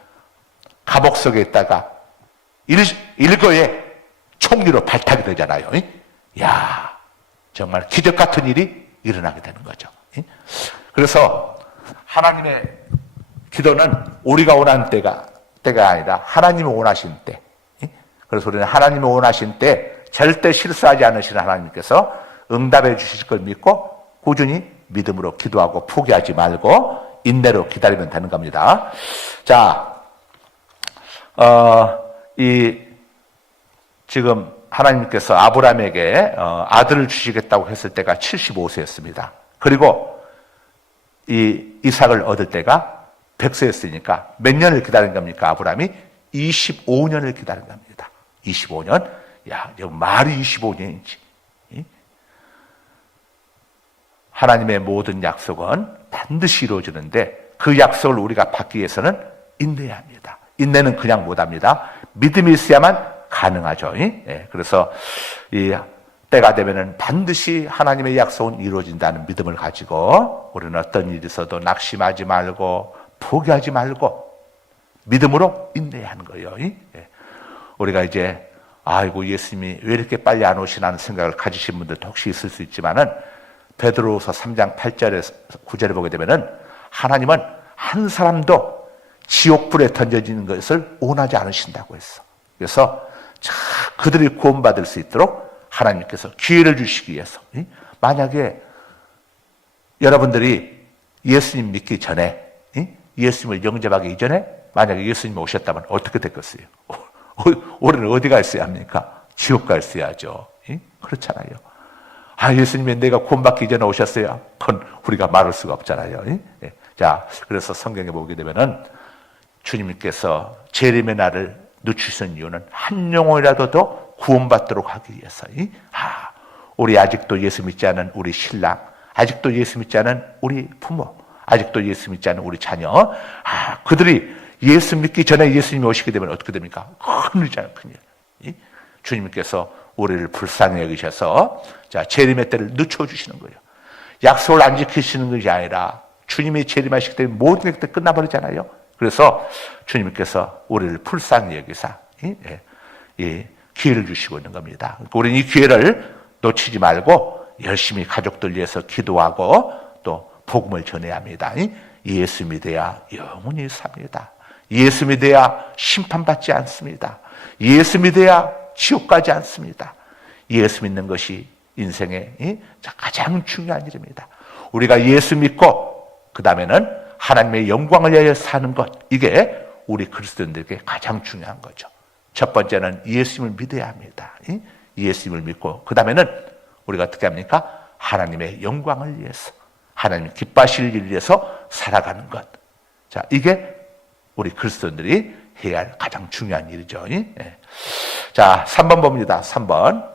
감옥 속에 있다가 일거에 총리로 발탁이 되잖아요. 정말 기적 같은 일이 일어나게 되는 거죠. 그래서 하나님의 기도는 우리가 원하는 때가 아니라 하나님이 원하신 때. 그래서 우리는 하나님이 원하신 때 절대 실수하지 않으시는 하나님께서 응답해 주실 걸 믿고 꾸준히 믿음으로 기도하고 포기하지 말고 인내로 기다리면 되는 겁니다. 지금 하나님께서 아브라함에게 아들을 주시겠다고 했을 때가 75세였습니다. 그리고 이 이삭을 얻을 때가 100세였으니까 몇 년을 기다린 겁니까? 아브라함이 25년을 기다린 겁니다. 25년. 야, 말이 25년인지. 하나님의 모든 약속은 반드시 이루어지는데 그 약속을 우리가 받기 위해서는 인내해야 합니다. 인내는 그냥 못합니다. 믿음이 있어야만 가능하죠. 그래서 이 때가 되면은 반드시 하나님의 약속은 이루어진다는 믿음을 가지고 우리는 어떤 일이 있어도 낙심하지 말고 포기하지 말고 믿음으로 인내해야 하는 거예요. 우리가 이제 아이고 예수님이 왜 이렇게 빨리 안 오시나는 생각을 가지신 분들도 혹시 있을 수 있지만은 베드로후서 3장 8절에서 9절에 보게 되면은 하나님은 한 사람도 지옥불에 던져지는 것을 원하지 않으신다고 했어. 그래서 그들이 구원받을 수 있도록 하나님께서 기회를 주시기 위해서. 만약에 여러분들이 예수님 믿기 전에 예수님을 영접하기 이전에 만약에 예수님이 오셨다면 어떻게 됐겠어요? 우리는 어디 가 있어야 합니까? 지옥 가 있어야죠. 그렇잖아요. 예수님이 내가 구원받기 전에 오셨어요. 그건 우리가 말할 수가 없잖아요. 자, 그래서 성경에 보게 되면은 주님께서 재림의 날을 늦추신 이유는 한 영혼이라도 더 구원받도록 하기 위해서. 우리 아직도 예수 믿지 않은 우리 신랑, 아직도 예수 믿지 않은 우리 부모, 아직도 예수 믿지 않은 우리 자녀, 그들이 예수 믿기 전에 예수님이 오시게 되면 어떻게 됩니까? 큰일이잖아요, 큰일. 주님께서 우리를 불쌍히 여기셔서 재림의 때를 늦춰주시는 거예요. 약속을 안 지키시는 것이 아니라 주님이 재림하시기 때문에 모든 게 끝나버리잖아요. 그래서 주님께서 우리를 불쌍히 여기사 기회를 주시고 있는 겁니다. 우리는 이 기회를 놓치지 말고 열심히 가족들 위해서 기도하고 또 복음을 전해야 합니다. 예수 믿어야 영원히 삽니다. 예수 믿어야 심판받지 않습니다. 예수 믿어야 지옥 가지 않습니다. 예수 믿는 것이 인생의 가장 중요한 일입니다. 우리가 예수 믿고 그 다음에는 하나님의 영광을 위하여 사는 것, 이게 우리 그리스도인들에게 가장 중요한 거죠. 첫 번째는 예수님을 믿어야 합니다. 예수님을 믿고 그 다음에는 우리가 어떻게 합니까? 하나님의 영광을 위해서, 하나님 기뻐하실 일을 위해서 살아가는 것. 자, 이게 우리 그리스도인들이 해야 할 가장 중요한 일이죠. 자, 3번 봅니다. 3번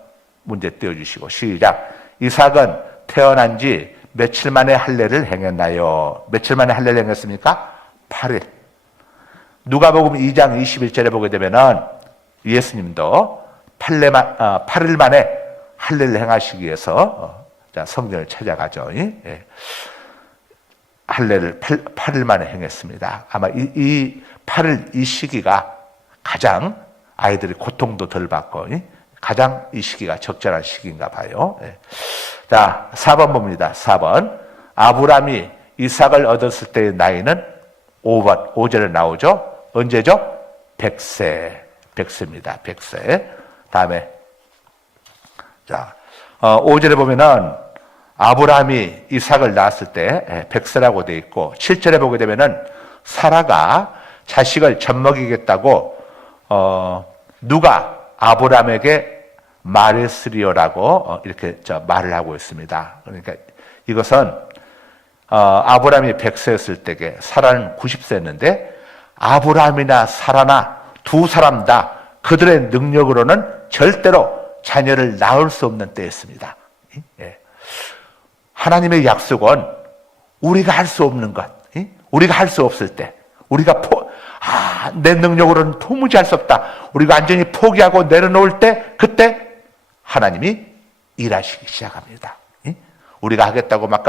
문제 띄워주시고 시작. 이삭은 태어난 지 며칠 만에 할례를 행했나요? 며칠 만에 할례를 행했습니까? 8일. 누가복음 2장 21절에 보게 되면은 예수님도 8일 만에 할례를 행하시기 위해서 성전을 찾아가죠. 할례를 8일 만에 행했습니다. 아마 이 8일 이 시기가 가장 아이들이 고통도 덜 받고 가장 이 시기가 적절한 시기인가 봐요. 자, 4번 봅니다. 4번. 아브라함이 이삭을 얻었을 때의 나이는 5번, 5절에 나오죠. 언제죠? 100세. 100세입니다. 100세. 다음에, 자, 5절에 보면은 아브라함이 이삭을 낳았을 때 100세라고 되어 있고, 7절에 보게 되면은 사라가 자식을 젖먹이겠다고, 누가 아브라함에게 말했으리요라고 이렇게 말을 하고 있습니다. 그러니까 이것은 아브라함이 100세였을 때에 사라는 90세였는데 아브라함이나 사라나 두 사람 다 그들의 능력으로는 절대로 자녀를 낳을 수 없는 때였습니다. 하나님의 약속은 우리가 할 수 없는 것, 우리가 할 수 없을 때, 우리가 내 능력으로는 도무지 할 수 없다. 우리가 완전히 포기하고 내려놓을 때, 그때 하나님이 일하시기 시작합니다. 우리가 하겠다고 막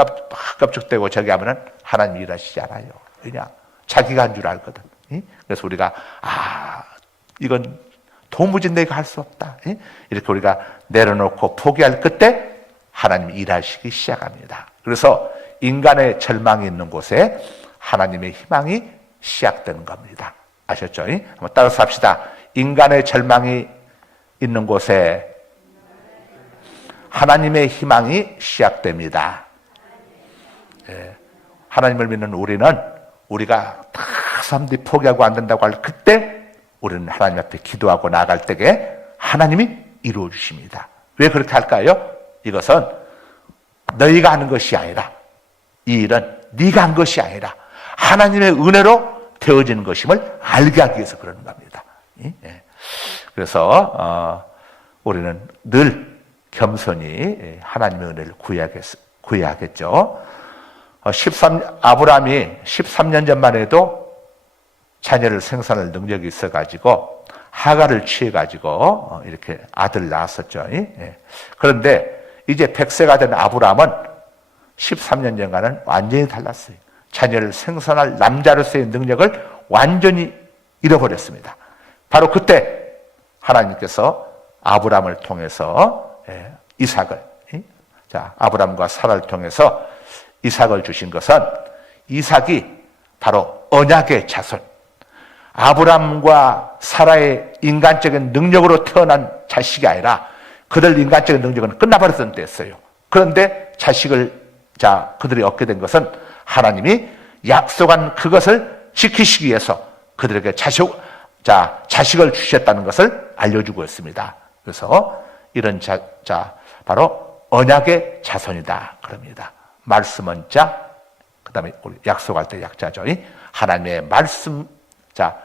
깝죽대고 저기 하면은 하나님이 일하시지 않아요. 그냥 자기가 한 줄 알거든. 그래서 우리가 이건 도무지 내가 할 수 없다. 이렇게 우리가 내려놓고 포기할 그때 하나님이 일하시기 시작합니다. 그래서 인간의 절망이 있는 곳에 하나님의 희망이 시작되는 겁니다. 아셨죠? 한번 따라서 합시다. 인간의 절망이 있는 곳에 하나님의 희망이 시작됩니다. 하나님을 믿는 우리는 우리가 다 사람들이 포기하고 안 된다고 할 그때 우리는 하나님 앞에 기도하고 나아갈 때에 하나님이 이루어 주십니다. 왜 그렇게 할까요? 이것은 너희가 하는 것이 아니라, 이 일은 네가 한 것이 아니라 하나님의 은혜로 되어지는 것임을 알게 하기 위해서 그러는 겁니다. 그래서 우리는 늘 겸손히 하나님의 은혜를 구해야겠죠. 아브라함이 13년 전만 해도 자녀를 생산할 능력이 있어가지고 하가를 취해가지고 이렇게 아들 낳았었죠. 그런데 이제 100세가 된 아브라함은 13년 전과는 완전히 달랐어요. 자녀를 생산할 남자로서의 능력을 완전히 잃어버렸습니다. 바로 그때 하나님께서 아브라함을 통해서 이삭을, 아브라함과 사라를 통해서 이삭을 주신 것은, 이삭이 바로 언약의 자손, 아브라함과 사라의 인간적인 능력으로 태어난 자식이 아니라 그들 인간적인 능력은 끝나버렸던 때였어요. 그런데 그들이 얻게 된 것은 하나님이 약속한 그것을 지키시기 위해서 그들에게 자식을 주셨다는 것을 알려주고 있습니다. 그래서 이런 바로 언약의 자손이다 그럽니다. 말씀은 자, 그 다음에 우리 약속할 때 약자죠. 하나님의 말씀,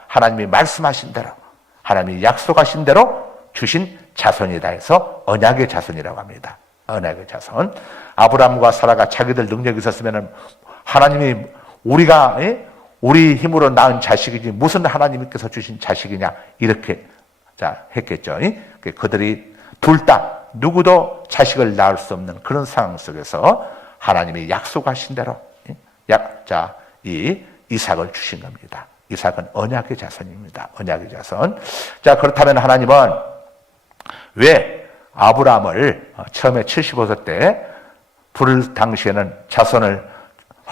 하나님이 말씀하신 대로, 하나님이 약속하신 대로 주신 자손이다 해서 언약의 자손이라고 합니다. 언약의 자손. 아브라함과 사라가 자기들 능력이 있었으면 하나님이 우리 힘으로 낳은 자식이지 무슨 하나님께서 주신 자식이냐 이렇게 했겠죠. 그들이 둘 다 누구도 자식을 낳을 수 없는 그런 상황 속에서 하나님이 약속하신 대로 이 이삭을 주신 겁니다. 이삭은 언약의 자손입니다. 언약의 자손. 그렇다면 하나님은 왜 아브라함을 처음에 75세 때 부를 당시에는 자손을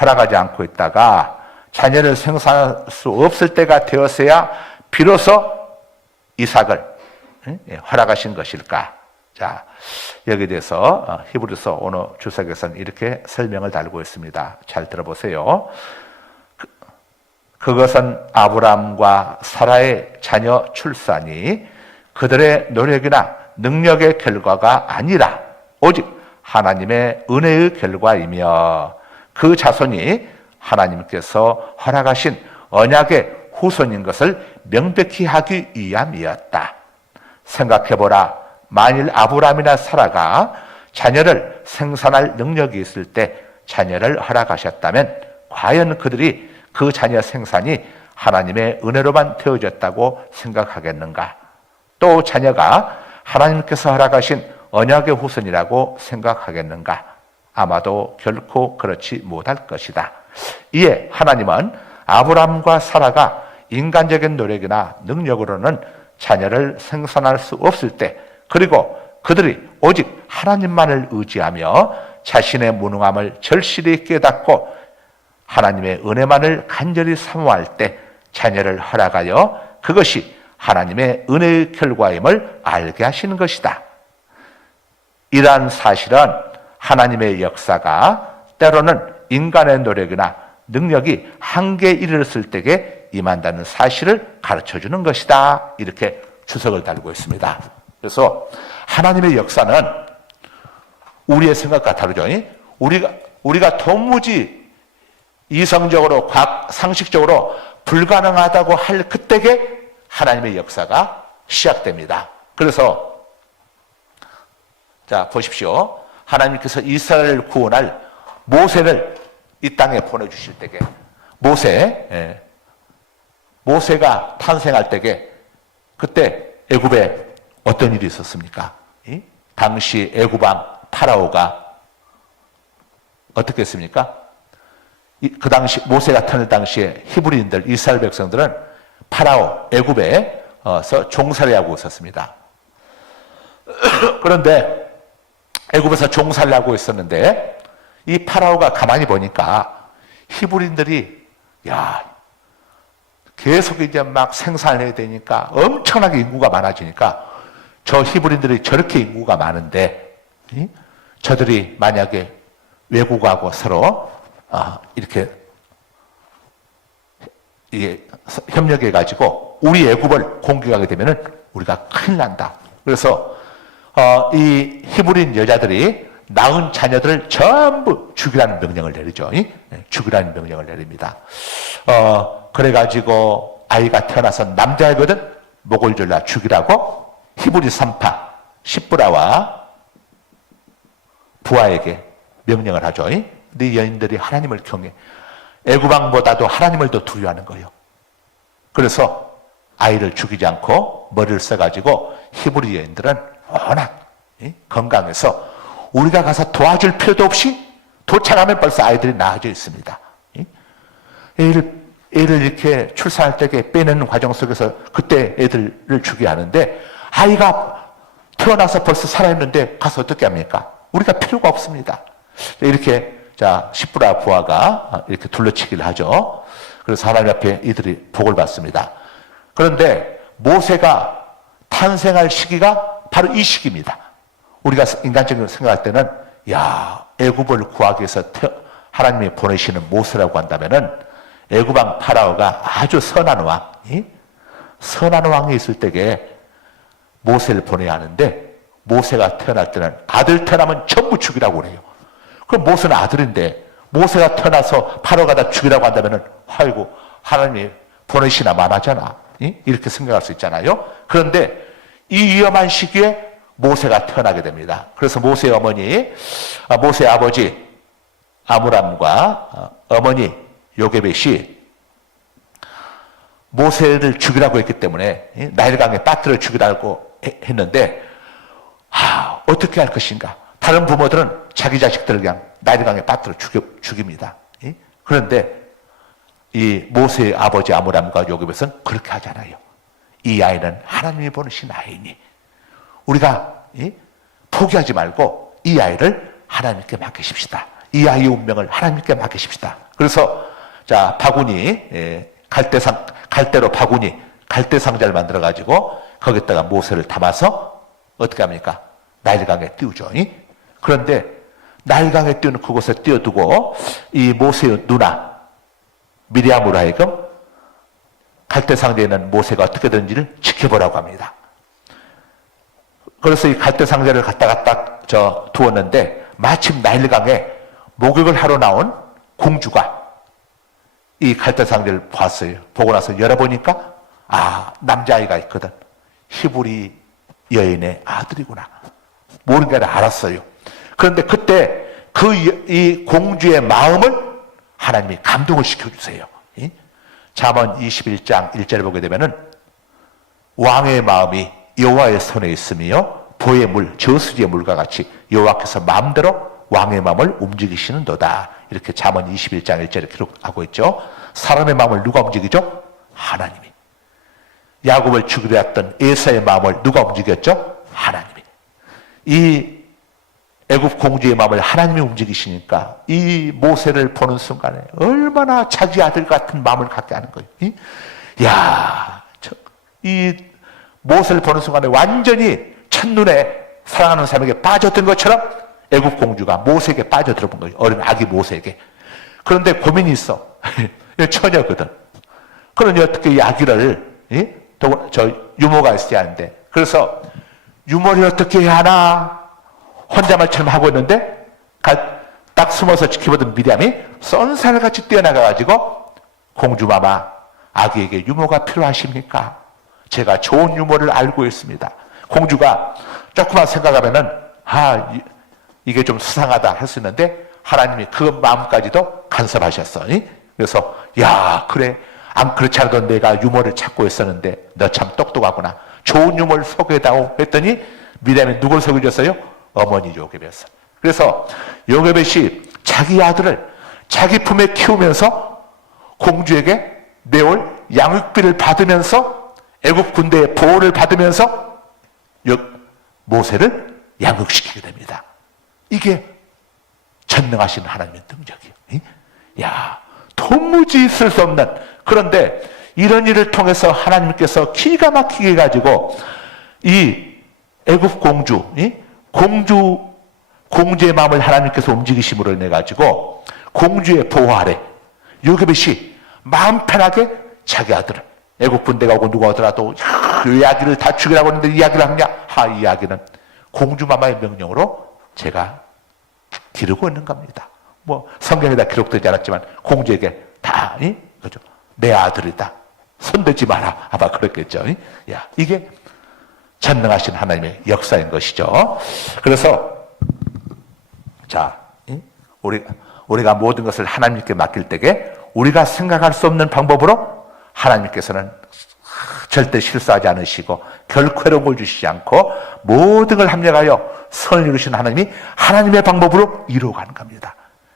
허락하지 않고 있다가 자녀를 생산할 수 없을 때가 되었어야 비로소 이삭을 허락하신 것일까? 여기에 대해서 히브리서 오늘 주석에서는 이렇게 설명을 달고 있습니다. 잘 들어보세요. 그것은 아브라함과 사라의 자녀 출산이 그들의 노력이나 능력의 결과가 아니라 오직 하나님의 은혜의 결과이며 그 자손이 하나님께서 허락하신 언약의 후손인 것을 명백히 하기 위함이었다. 생각해보라. 만일 아브라함이나 사라가 자녀를 생산할 능력이 있을 때 자녀를 허락하셨다면 과연 그들이 그 자녀 생산이 하나님의 은혜로만 되어졌다고 생각하겠는가? 또 자녀가 하나님께서 허락하신 언약의 후손이라고 생각하겠는가? 아마도 결코 그렇지 못할 것이다. 이에 하나님은 아브라함과 사라가 인간적인 노력이나 능력으로는 자녀를 생산할 수 없을 때, 그리고 그들이 오직 하나님만을 의지하며 자신의 무능함을 절실히 깨닫고 하나님의 은혜만을 간절히 사모할 때 자녀를 허락하여 그것이 하나님의 은혜의 결과임을 알게 하시는 것이다. 이러한 사실은 하나님의 역사가 때로는 인간의 노력이나 능력이 한계에 이르렀을 때에 임한다는 사실을 가르쳐주는 것이다. 이렇게 주석을 달고 있습니다. 그래서 하나님의 역사는 우리의 생각과 다르죠. 우리가 도무지 이성적으로, 상식적으로 불가능하다고 할 그때에 하나님의 역사가 시작됩니다. 그래서 보십시오. 하나님께서 이스라엘을 구원할 모세를 이 땅에 보내주실 때에 모세가 탄생할 때에 그때 애굽에 어떤 일이 있었습니까? 당시 애굽왕 파라오가 어떻게 했습니까? 그 당시 모세가 태어날 당시에 히브리인들, 이스라엘 백성들은 파라오 애굽에서 종살이 하고 있었습니다. 그런데 애굽에서 종살이 하고 있었는데 이 파라오가 가만히 보니까 히브리인들이 계속 이제 막 생산해야 되니까 엄청나게 인구가 많아지니까 저 히브리인들이 저렇게 인구가 많은데 저들이 만약에 외국하고 서로 이렇게 협력해 가지고 우리 애굽을 공격하게 되면은 우리가 큰일 난다. 그래서 이 히브리인 여자들이 낳은 자녀들을 전부 죽이라는 명령을 내리죠. 죽이라는 명령을 내립니다. 그래가지고 아이가 태어나서 남자이거든 목을 졸라 죽이라고 히브리 산파 십브라와 부하에게 명령을 하죠. 근데 이 여인들이 하나님을 경외, 애구방보다도 하나님을 더 두려워하는 거예요. 그래서 아이를 죽이지 않고 머리를 써가지고 히브리 여인들은 워낙 건강해서 우리가 가서 도와줄 필요도 없이 도착하면 벌써 아이들이 나아져 있습니다. 애를 이렇게 출산할 때 빼내는 과정 속에서 그때 애들을 죽여야 하는데 아이가 태어나서 벌써 살아있는데 가서 어떻게 합니까? 우리가 필요가 없습니다. 이렇게 자 십브라 부하가 이렇게 둘러치기를 하죠. 그래서 하나님 앞에 이들이 복을 받습니다. 그런데 모세가 탄생할 시기가 바로 이 시기입니다. 우리가 인간적으로 생각할 때는 야 애굽을 구하기 위해서 하나님이 보내시는 모세라고 한다면은 애굽왕 파라오가 아주 선한 왕, 선한 왕이 있을 때에 모세를 보내야 하는데 모세가 태어날 때는 아들 태어나면 전부 죽이라고 그래요. 그럼 모세는 아들인데 모세가 태어나서 파라오가 다 죽이라고 한다면은 아이고 하나님이 보내시나 만하잖아. 이렇게 생각할 수 있잖아요. 그런데 이 위험한 시기에 모세가 태어나게 됩니다. 그래서 모세의 어머니, 모세의 아버지 아므람과 어머니 요게벳이 모세를 죽이라고 했기 때문에 나일강에 빠뜨려 죽이라고 했는데 어떻게 할 것인가? 다른 부모들은 자기 자식들을 그냥 나일강에 빠뜨려 죽입니다. 그런데 이 모세의 아버지 아므람과 요게벳은 그렇게 하잖아요. 이 아이는 하나님이 보내신 아이니 우리가 포기하지 말고 이 아이를 하나님께 맡기십시다. 이 아이의 운명을 하나님께 맡기십시다. 그래서 자 바구니 갈대로 바구니 갈대 상자를 만들어 가지고 거기다가 모세를 담아서 어떻게 합니까? 나일강에 띄우죠. 그런데 나일강에 띄우는 그곳에 띄워두고 이 모세의 누나 미리암으로 하여금 갈대 상자에 있는 모세가 어떻게 되는지를 지켜보라고 합니다. 그래서 이 갈대 상자를 갖다가 딱 두었는데 마침 나일강에 목욕을 하러 나온 공주가 이 갈대 상자를 봤어요. 보고 나서 열어보니까 남자아이가 있거든. 히브리 여인의 아들이구나. 모르는 게 아니라 알았어요. 그런데 그때 이 공주의 마음을 하나님이 감동을 시켜주세요. 잠언 21장 1절을 보게 되면은 왕의 마음이 여호와의 손에 있으며 보의 물, 저수지의 물과 같이 여호와께서 마음대로 왕의 마음을 움직이시는도다. 이렇게 잠언 21장 1절에 기록하고 있죠. 사람의 마음을 누가 움직이죠? 하나님이. 야곱을 죽이려 했던 에사의 마음을 누가 움직였죠? 하나님이. 이 애굽 공주의 마음을 하나님이 움직이시니까 이 모세를 보는 순간에 얼마나 자기 아들 같은 마음을 갖게 하는 거예요. 이 모세를 보는 순간에 완전히 첫눈에 사랑하는 사람에게 빠졌던 것처럼 애굽 공주가 모세에게 빠져들어본 거예요. 어린 아기 모세에게. 그런데 고민이 있어. 처녀거든. 그러니 어떻게 이 아기를 유모가 있어야 하는데 그래서 유모를 어떻게 해야 하나 혼자 말처럼 하고 있는데 딱 숨어서 지켜보던 미리암이 쏜살같이 뛰어나가가지고 공주마마 아기에게 유모가 필요하십니까? 제가 좋은 유모를 알고 있습니다. 공주가 조금만 생각하면은 이게 좀 수상하다 할 수 있는데 하나님이 그 마음까지도 간섭하셨어. 그래서 그래 안 그렇지 않아도 내가 유모를 찾고 있었는데 너 참 똑똑하구나. 좋은 유모를 소개해다오 했더니 미리암이 누굴 소개해줬어요? 어머니 요게벳을. 그래서 요게벳이 자기 아들을 자기 품에 키우면서 공주에게 매월 양육비를 받으면서 애굽 군대의 보호를 받으면서 모세를 양육시키게 됩니다. 이게 전능하신 하나님의 능력이에요. 도무지 있을 수 없는. 그런데 이런 일을 통해서 하나님께서 기가 막히게 해가지고 이 애굽 공주의 마음을 하나님께서 움직이심으로 인해 가지고 공주의 보호 아래 요게벳이 마음 편하게 자기 아들을 애국 군대가 오고 누가 오더라도 이 아기를 다 죽이라고 하는데 이 아기를 하냐? 이 아기는 공주마마의 명령으로 제가 기르고 있는 겁니다. 뭐 성경에 다 기록되지 않았지만 공주에게 다 그죠? 내 아들이다. 손대지 마라. 아마 그랬겠죠. 야, 이게 전능하신 하나님의 역사인 것이죠. 그래서 자, 우리가 모든 것을 하나님께 맡길 때에 우리가 생각할 수 없는 방법으로 하나님께서는 절대 실수하지 않으시고 결코 괴로움을 주시지 않고 모든 걸 합력하여 선을 이루신 하나님이 하나님의 방법으로 이루어가는 겁니다.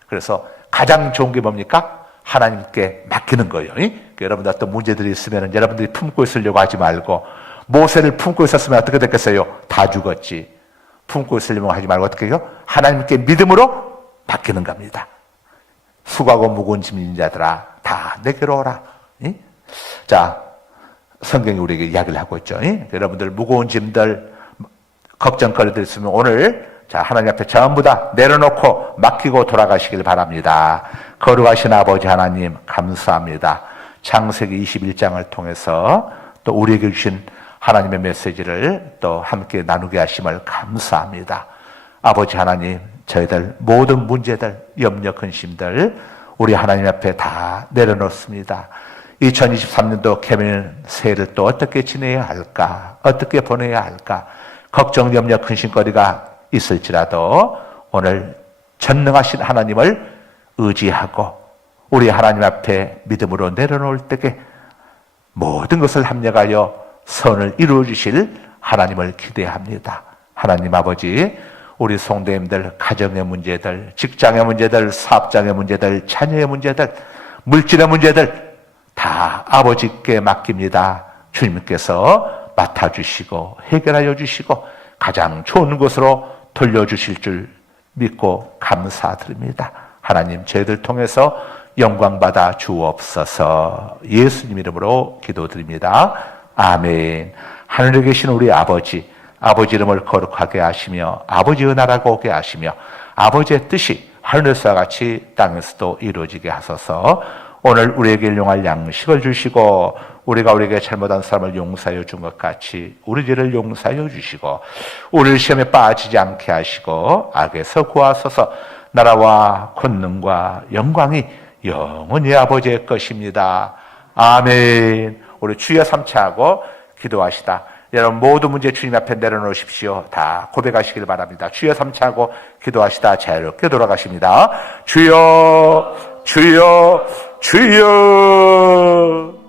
그래서 가장 좋은 게 뭡니까? 하나님께 맡기는 거예요. 여러분들 어떤 문제들이 있으면 여러분들이 품고 있으려고 하지 말고, 모세를 품고 있었으면 어떻게 됐겠어요? 다 죽었지. 품고 있으려고 하지 말고 어떻게 해요? 하나님께 믿음으로 맡기는 겁니다. 수고하고 무거운 짐진 자들아 다 내게로 오라. 자, 성경이 우리에게 이야기를 하고 있죠. 여러분들 무거운 짐들, 걱정거리들 있으면 오늘 자, 하나님 앞에 전부 다 내려놓고 맡기고 돌아가시길 바랍니다. 거룩하신 아버지 하나님 감사합니다. 창세기 21장을 통해서 또 우리에게 주신 하나님의 메시지를 또 함께 나누게 하심을 감사합니다. 아버지 하나님, 저희들 모든 문제들, 염려, 근심들 우리 하나님 앞에 다 내려놓습니다. 2023년도 개면 새해를 또 어떻게 지내야 할까? 어떻게 보내야 할까? 걱정, 염려, 근심거리가 있을지라도 오늘 전능하신 하나님을 의지하고 우리 하나님 앞에 믿음으로 내려놓을 때에 모든 것을 합력하여 선을 이루어 주실 하나님을 기대합니다. 하나님 아버지, 우리 성도님들 가정의 문제들, 직장의 문제들, 사업장의 문제들, 자녀의 문제들, 물질의 문제들 다 아버지께 맡깁니다. 주님께서 맡아주시고 해결하여 주시고 가장 좋은 곳으로 돌려주실 줄 믿고 감사드립니다. 하나님, 저희들 통해서 영광받아 주옵소서. 예수님 이름으로 기도드립니다. 아멘. 하늘에 계신 우리 아버지 이름을 거룩하게 하시며 아버지의 나라가 오게 하시며 아버지의 뜻이 하늘에서와 같이 땅에서도 이루어지게 하소서. 오늘 우리에게 일용할 양식을 주시고 우리가 우리에게 잘못한 사람을 용서하여 준 것 같이 우리 죄를 용서하여 주시고 우리를 시험에 빠지지 않게 하시고 악에서 구하소서. 나라와 권능과 영광이 영원히 아버지의 것입니다. 아멘. 우리 주여 삼차하고 기도하시다. 여러분 모든 문제 주님 앞에 내려놓으십시오. 다 고백하시길 바랍니다. 주여 삼차하고 기도하시다 자유롭게 돌아가십니다. 주여 주여 주여.